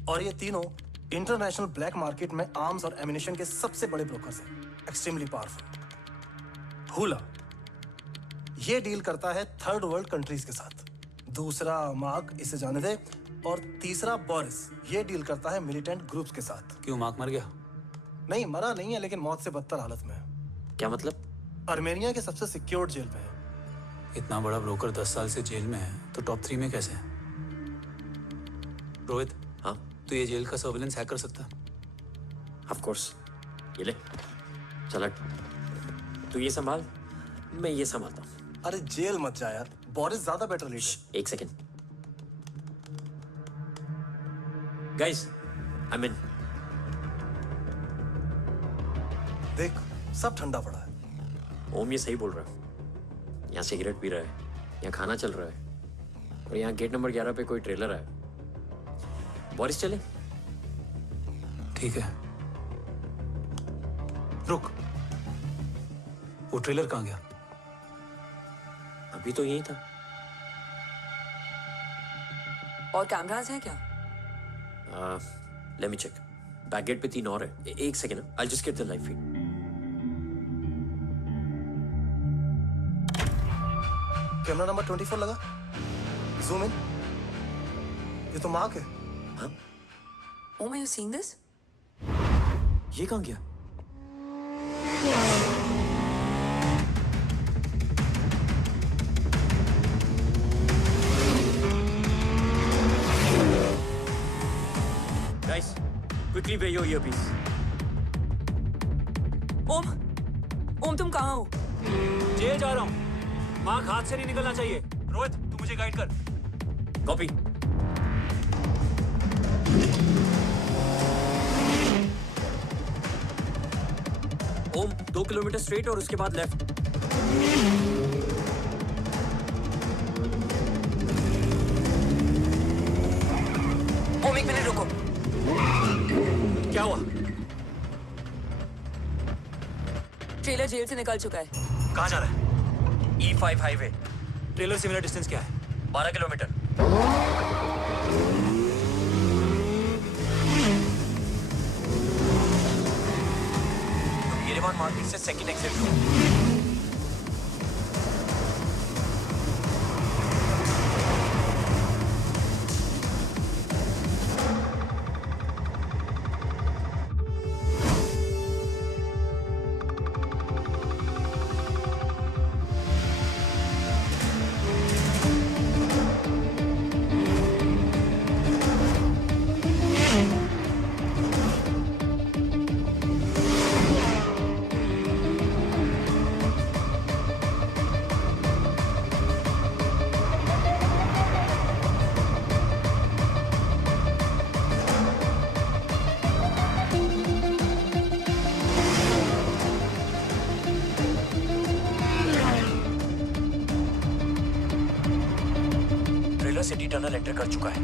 और ये तीनों इंटरनेशनल ब्लैक मार्केट में आर्म्स और एमिनेशन के सबसे बड़े ब्रोकर्स हैं, एक्सट्रीमली पावरफुल। हुला ये डील करता है थर्ड वर्ल्ड कंट्रीज के साथ, दूसरा मार्क, इसे जाने दे, और तीसरा बोरिस ये डील करता है मिलिटेंट ग्रुप्स के साथ। क्यों, मार्क मर गया? नहीं, मरा नहीं है, लेकिन मौत से बदतर हालत में है। क्या मतलब? आर्मेनिया के सबसे सिक्योर्ड जेल में है। इतना बड़ा ब्रोकर 10 साल से जेल में है, तो टॉप 3 में कैसे है? रोहित, हाँ, तो ये जेल का सर्विलेंस हैक कर सकता है? Of course. ये ले, चल तू ये संभाल, मैं ये संभालता हूँ। अरे जेल मत जा यार, बोरिस ज्यादा बेटर लीडर। एक सेकेंड गाइस, आई मीन देख, सब ठंडा पड़ा है। ओम ये सही बोल रहा है। यहाँ सिगरेट पी रहा है, यहाँ खाना चल रहा है, और यहाँ गेट नंबर 11 पे कोई ट्रेलर है। बोरिस चले? ठीक है, रुक, वो ट्रेलर कहाँ गया? अभी तो यही था। और कैमरास हैं क्या? Let me check. Back gate पे 3 और है। एक second, I just get the live feed. Camera number 24 लगा, जूम इन। ये तो मार्क है। हाँ? Om, are you seeing this? ये कहाँ गया? Guys, quickly wear your earpiece. ओम, तुम कहाँ हो? जेल जा रहा हूँ। मार्क हाथ से नहीं निकलना चाहिए। रोहित, तू मुझे गाइड कर। कॉपी। ओम, 2 किलोमीटर स्ट्रेट और उसके बाद लेफ्ट। एक मिनट रुको। क्या हुआ? ट्रेलर जेल से निकल चुका है। कहाँ जा रहा है? E5 highway. ट्रेलर से मेरा डिस्टेंस क्या है? 12 किलोमीटर। येरेवान मार्केट से सेकंड एक्सिट लो। सिटी टनल एंटर कर चुका है।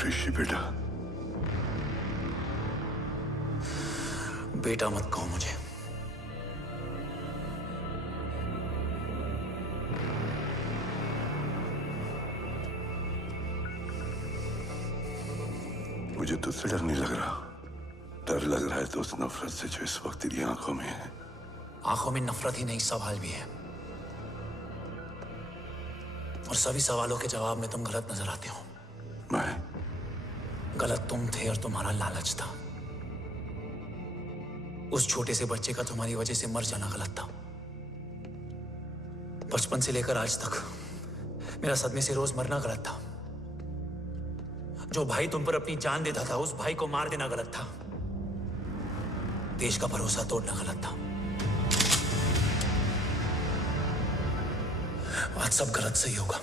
ऋषि बेटा, बेटा मत कहो मुझे। मुझे तुझसे डर नहीं लग रहा, डर लग रहा है तो उस नफरत से जो इस वक्त तेरी आंखों में है। आंखों में नफरत ही नहीं, सवाल भी है, और सभी सवालों के जवाब में तुम गलत नजर आते हो। मैं गलत तुम थे और तुम्हारा लालच था। उस छोटे से बच्चे का तुम्हारी वजह से मर जाना गलत था। बचपन से लेकर आज तक मेरा सदमे से रोज मरना गलत था। जो भाई तुम पर अपनी जान देता था उस भाई को मार देना गलत था। देश का भरोसा तोड़ना गलत था। आज सब गलत सही होगा।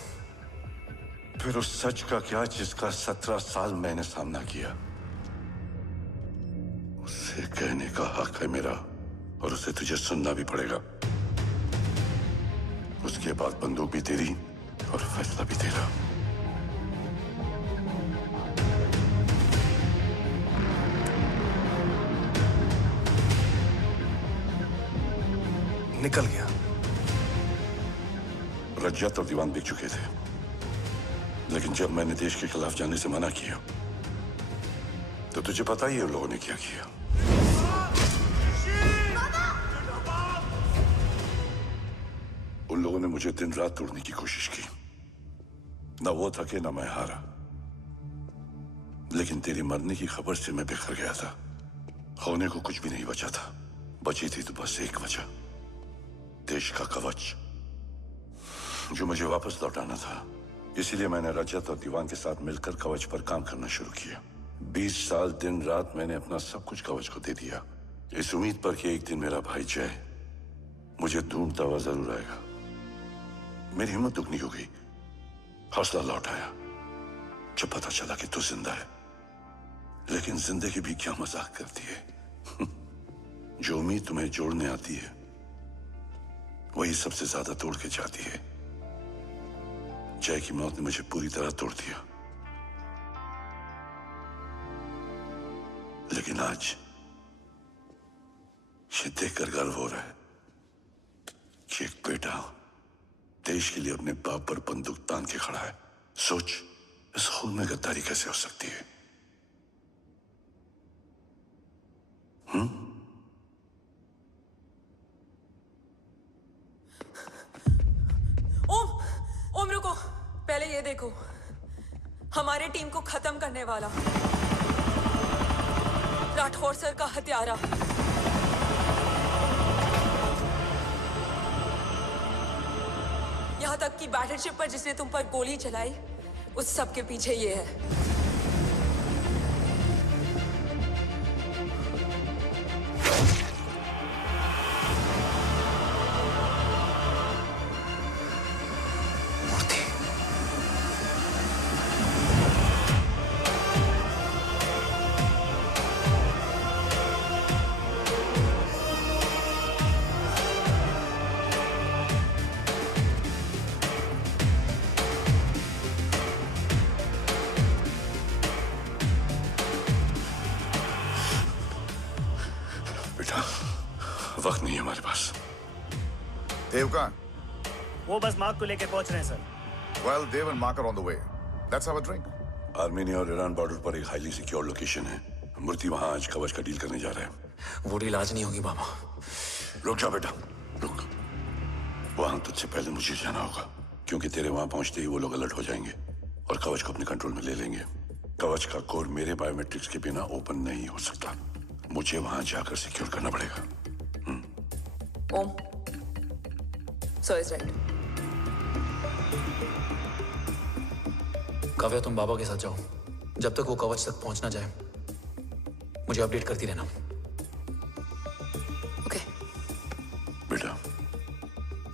फिर उस सच का क्या जिसका 17 साल मैंने सामना किया? उसे कहने का हक है मेरा, और उसे तुझे सुनना भी पड़ेगा। उसके बाद बंदूक भी तेरी और फैसला भी तेरा। निकल गया। रज्जत और दीवान बिक चुके थे, लेकिन जब मैंने देश के खिलाफ जाने से मना किया तो तुझे पता ही है उन लोगों ने क्या किया। उन लोगों ने मुझे दिन रात तोड़ने की कोशिश की। ना वो थके ना मैं हारा, लेकिन तेरी मरने की खबर से मैं बिखर गया था। होने को कुछ भी नहीं बचा था। बची थी तो बस एक वजह, देश का कवच, जो मुझे वापस लौटाना था। इसीलिए मैंने रजत और दीवान के साथ मिलकर कवच पर काम करना शुरू किया। 20 साल दिन रात मैंने अपना सब कुछ कवच को दे दिया, इस उम्मीद पर कि एक दिन मेरा भाई जय मुझे ढूंढता हुआ जरूर आएगा। मेरी हिम्मत दुगनी हो गई, हौसला लौट आया जब पता चला कि तू जिंदा है। लेकिन जिंदगी भी क्या मजाक करती है। जो उम्मीद तुम्हें जोड़ने आती है वही सबसे ज्यादा तोड़ के जाती है। जय की मौत ने मुझे पूरी तरह तोड़ दिया, लेकिन आज ये देखकर गर्व हो रहा है कि एक बेटा देश के लिए अपने बाप पर बंदूक तान के खड़ा है। सोच, इस खून में गद्दारी कैसे हो सकती है? ओम रुको, पहले ये देखो, हमारे टीम को खत्म करने वाला राठौर सर का हत्यारा। यहां तक कि बैटलशिप पर जिसने तुम पर गोली चलाई, उस सब के पीछे ये है। वक्त नहीं है हमारे पास। देव कहाँ? वो बस मार्क को लेके पहुंच रहे हैं sir. Well, Dev and Mark are on the way. Let's have a drink. Armenia और ईरान बॉर्डर पर एक हाईली सिक्योर लोकेशन है। मूर्ति वहां आज कवच का डील करने जा रहे हैं। वो डील आज नहीं होगी बाबा। रुक जा बेटा, रुक। वहां तुझसे पहले मुझे जाना होगा, क्योंकि तेरे वहां पहुंचते ही वो लोग अलर्ट हो जाएंगे और कवच को अपने कंट्रोल में ले लेंगे। कवच का कोर मेरे बायोमेट्रिक्स के बिना ओपन नहीं हो सकता। मुझे वहां जाकर सिक्योर करना पड़ेगा। ओम, सर इज राइट। काव्या, तुम बाबा के साथ जाओ। जब तक वो कवच तक पहुंच ना जाए मुझे अपडेट करती रहना। ओके। बेटा,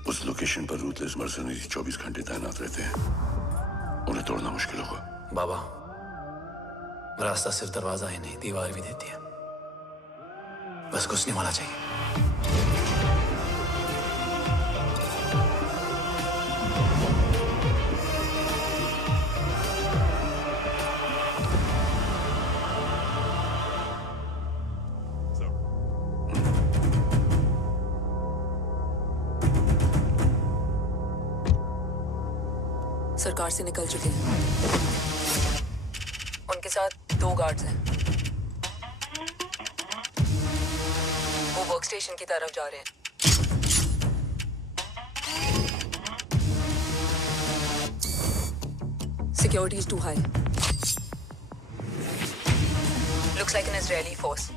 उस लोकेशन पर रूथलेस मर्सनरी 24 घंटे तैनात रहते हैं। उन्हें तोड़ना मुश्किल होगा। बाबा, रास्ता सिर्फ दरवाजा ही नहीं, दीवार भी देती है। बस घुसने वाला चाहिए। सरकार से निकल चुके हैं। उनके साथ 2 गार्ड्स हैं। वो वर्क स्टेशन की तरफ जा रहे हैं। Security is too high. Looks like an Israeli force.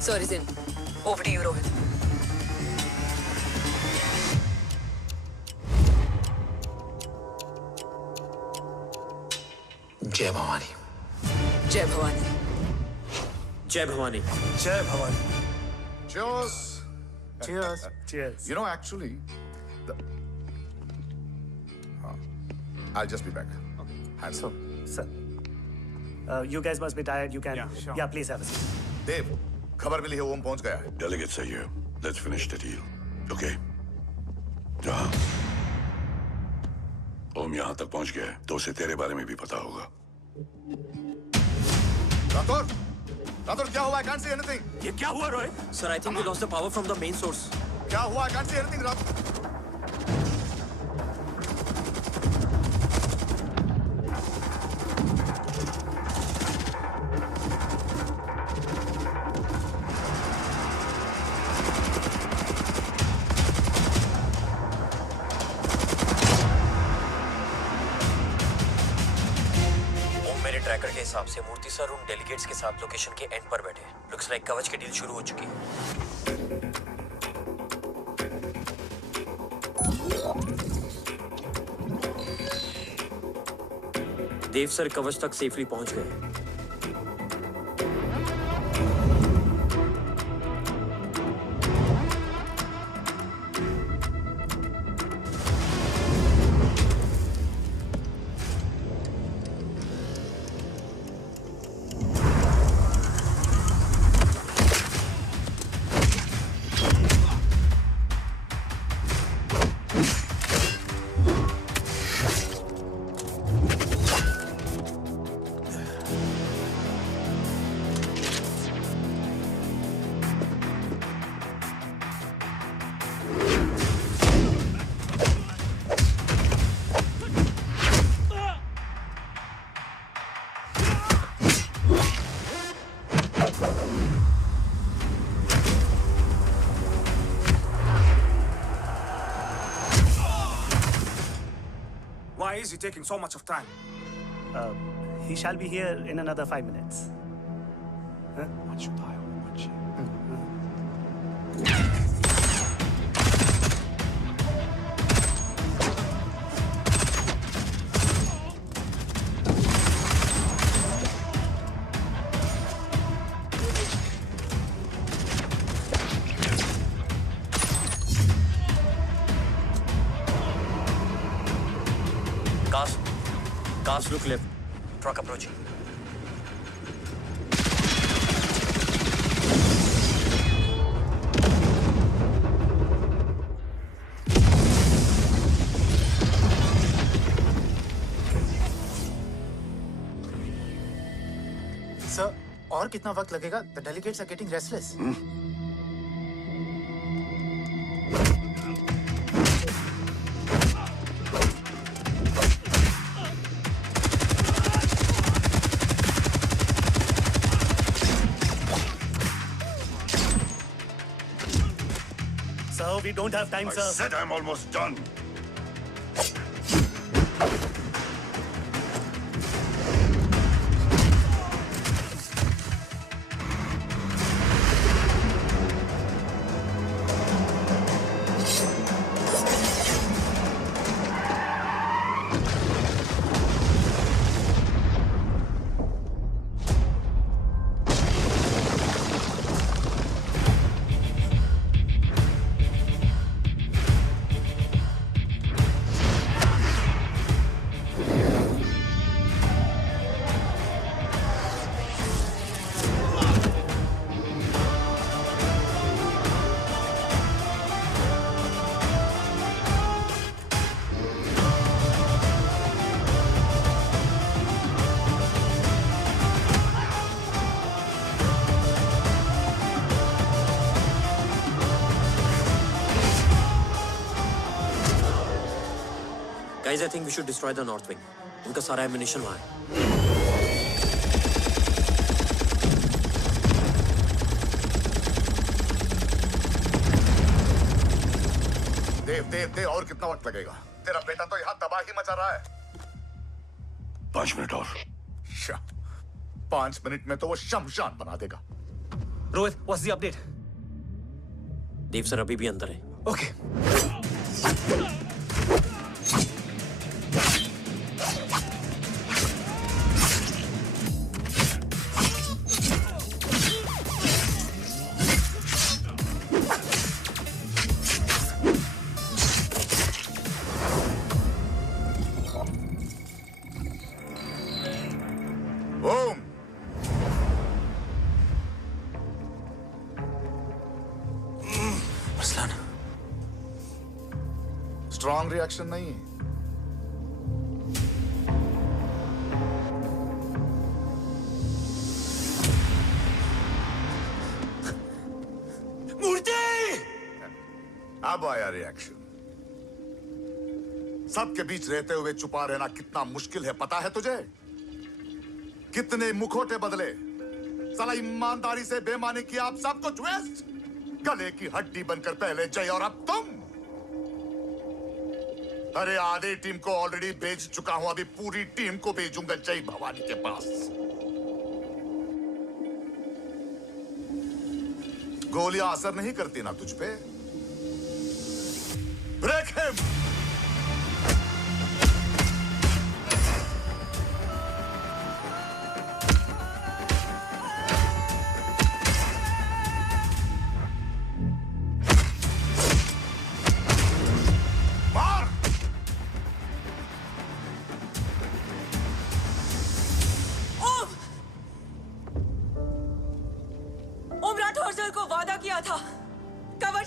Sir is in. Over to you, Rohit. जय भवानी। जय भवानी। जय भवानी। जय Bhavani. Cheers. Cheers. Cheers. You know, actually, I'll just be back. Hands up. Sir, you guys must be tired. You can. Yeah, please have a seat. देव, खबर मिली है ओम पहुंच गया है। Delegates are here. Let's finish the deal. Okay? जहाँ ओम यहाँ तक पहुंच गया है, तो उसे तेरे बारे में भी पता होगा। राठौर, राठौर क्या हुआ? I can't see anything. ये क्या हुआ रोय? Sir, I think we lost the power from the main source. क्या हुआ? I can't see anything, Rathore. Tracker के हिसाब से मूर्ति सर उन डेलीगेट्स के साथ लोकेशन के एंड पर बैठे। लुक्स लाइक कवच की डील शुरू हो चुकी है। देव सर कवच तक सेफली पहुंच गए। Why is he taking so much of time? He shall be here in another 5 minutes. Huh? What should I watch? Cars look left. Truck approaching. Sir, और कितना वक्त लगेगा? The delegates are getting restless. Sir, we don't have time, sir. I said I'm almost done. Guys, I think we should destroy the north wing. उनका सारा ammunition वहाँ है। देव और कितना वक्त लगेगा? तेरा बेटा तो यहाँ तबाही मचा रहा है। 5 मिनट और। 5 मिनट में तो वो शमशान बना देगा। Rohit, what's the update? Dev sir अभी भी अंदर है। Okay. Om, Arsalan, strong reaction नहीं है। मूर्ति! अब आया रिएक्शन। सबके बीच रहते हुए छुपा रहना कितना मुश्किल है पता है तुझे? कितने मुखौटे बदले, साला ईमानदारी से बेमानी किया, आप सब कुछ वेस्ट। गले की हड्डी बनकर पहले जय और अब तुम। अरे आधे टीम को ऑलरेडी भेज चुका हूं, अभी पूरी टीम को भेजूंगा जय भवानी के पास। गोलियां असर नहीं करती ना तुझ पे? Break him!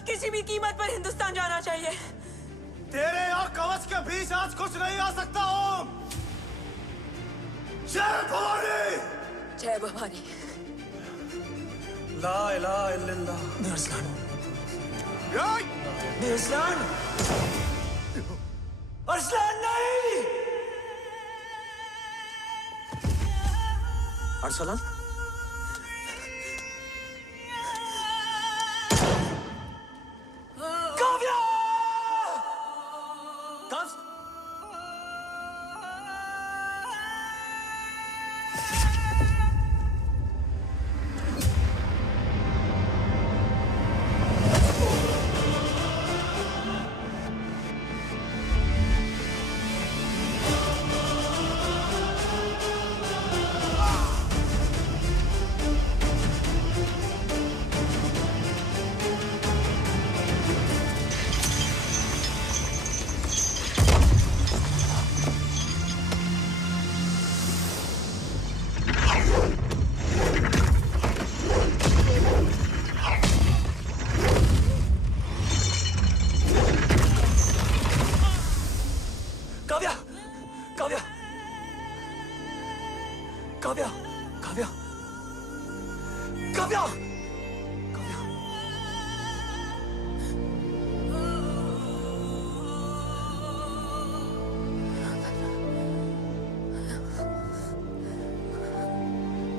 किसी भी कीमत पर हिंदुस्तान जाना चाहिए। तेरे और कवच के बीच आज कुछ नहीं आ सकता। ओम, जय भवानी! जय भवानी। ला इलाहा इल्लल्लाह। अरसलान, अरसलान, अरसलान नहीं! अरसलान,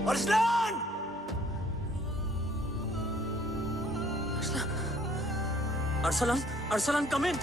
अरसलान! अरसलान, अरसलान, कम इन।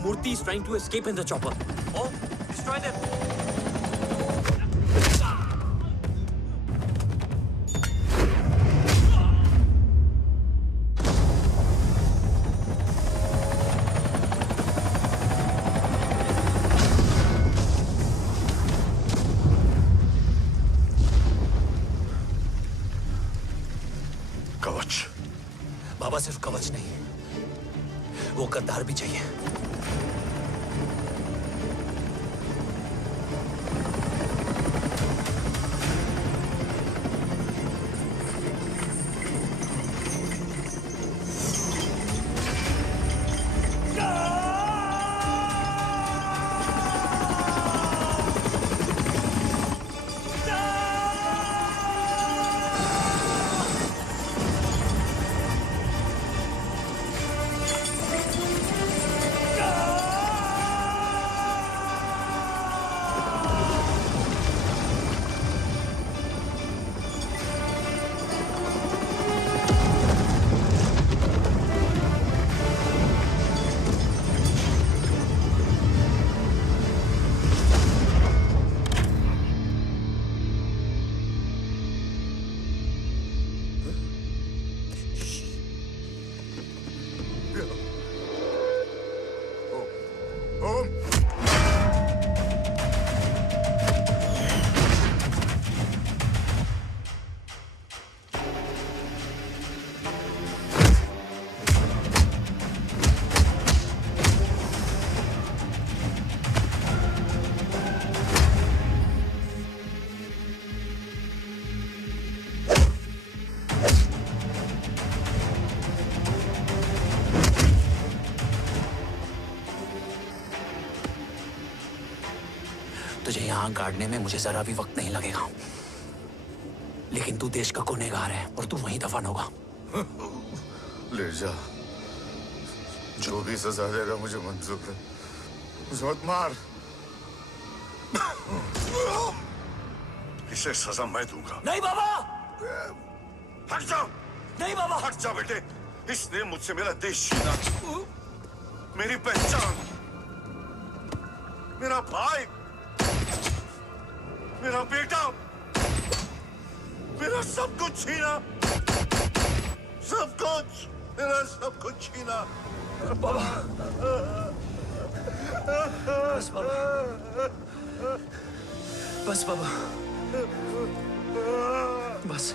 Murthy is trying to escape in the chopper. Oh, destroy them! कवच। बाबा सिर्फ कवच नहीं, वो गद्दार भी चाहिए। टांग काटने में मुझे जरा भी वक्त नहीं लगेगा। लेकिन तू देश का गुनहगार है और तू वहीं दफन होगा। ले जा, जो भी सजा देगा मुझे मंजूर है। मुझे मत मार। इसे सजा मैं दूंगा। नहीं बाबा, हट जाओ। नहीं बाबा, हट जाओ बेटे। इसने मुझसे मेरा देश छीना, मेरी पहचान, मेरा भाई, मेरा बेटा, मेरा सब कुछ छीना, सब कुछ, मेरा सब कुछ छीना। बाबा, बस बाबा, बस बाबा, बस।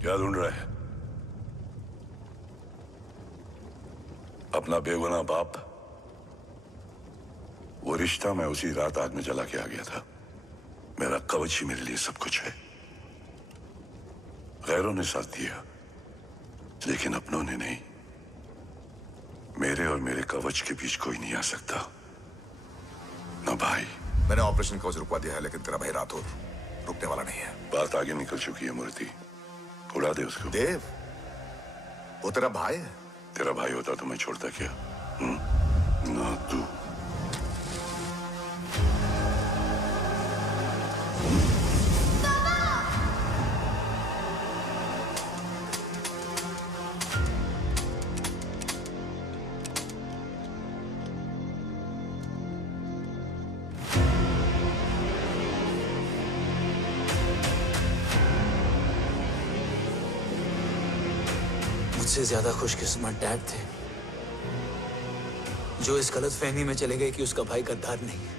क्या ढूंढ रहा है? अपना बेगुनाह बाप। वो रिश्ता मैं उसी रात आग में जला के आ गया था। मेरा कवच ही मेरे लिए सब कुछ है। गैरों ने साथ दिया, लेकिन अपनों ने नहीं। मेरे और मेरे कवच के बीच कोई नहीं आ सकता। ना भाई। मैंने ऑपरेशन कवच रुकवा दिया है, लेकिन तेरा भाई राठौर रुकने वाला नहीं है। बात आगे निकल चुकी है मूर्ति। उड़ा दे उसको। देव, वो तेरा भाई है। तेरा भाई होता तो मैं छोड़ता क्या? ना तू। मुझसे ज्यादा खुशकिस्मत डैड थे, जो इस गलत फहमी में चले गए कि उसका भाई गद्दार नहीं है।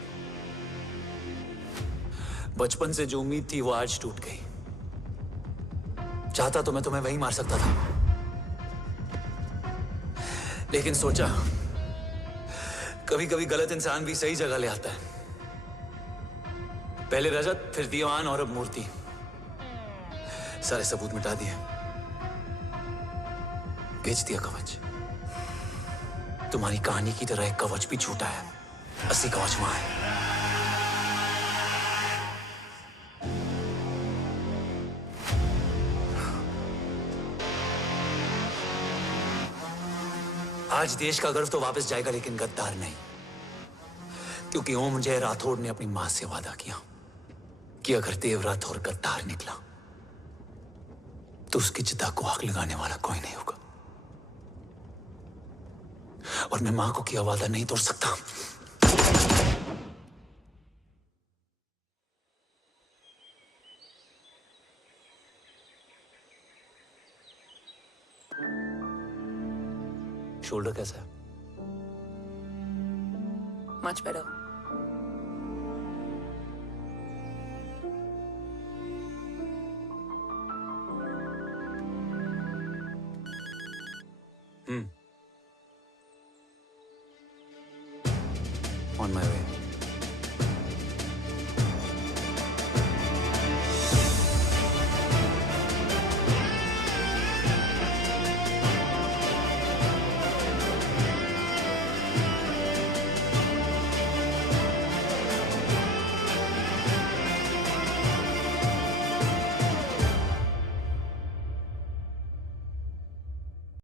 बचपन से जो उम्मीद थी वो आज टूट गई। चाहता तो मैं तुम्हें वहीं मार सकता था, लेकिन सोचा कभी कभी गलत इंसान भी सही जगह ले आता है। पहले रजत, फिर दीवान और अब मूर्ति। सारे सबूत मिटा दिए, बेच दिया कवच। तुम्हारी कहानी की तरह एक कवच भी झूठा है। असली कवच वहां है। आज देश का गर्व तो वापस जाएगा, लेकिन गद्दार नहीं। क्योंकि ओम जय राठौड़ ने अपनी मां से वादा किया कि अगर देव राठौड़ गद्दार निकला तो उसकी चिता को आग लगाने वाला कोई नहीं होगा। और मैं मां को किया वादा नहीं तोड़ सकता। शोल्डर कैसा है? Much better.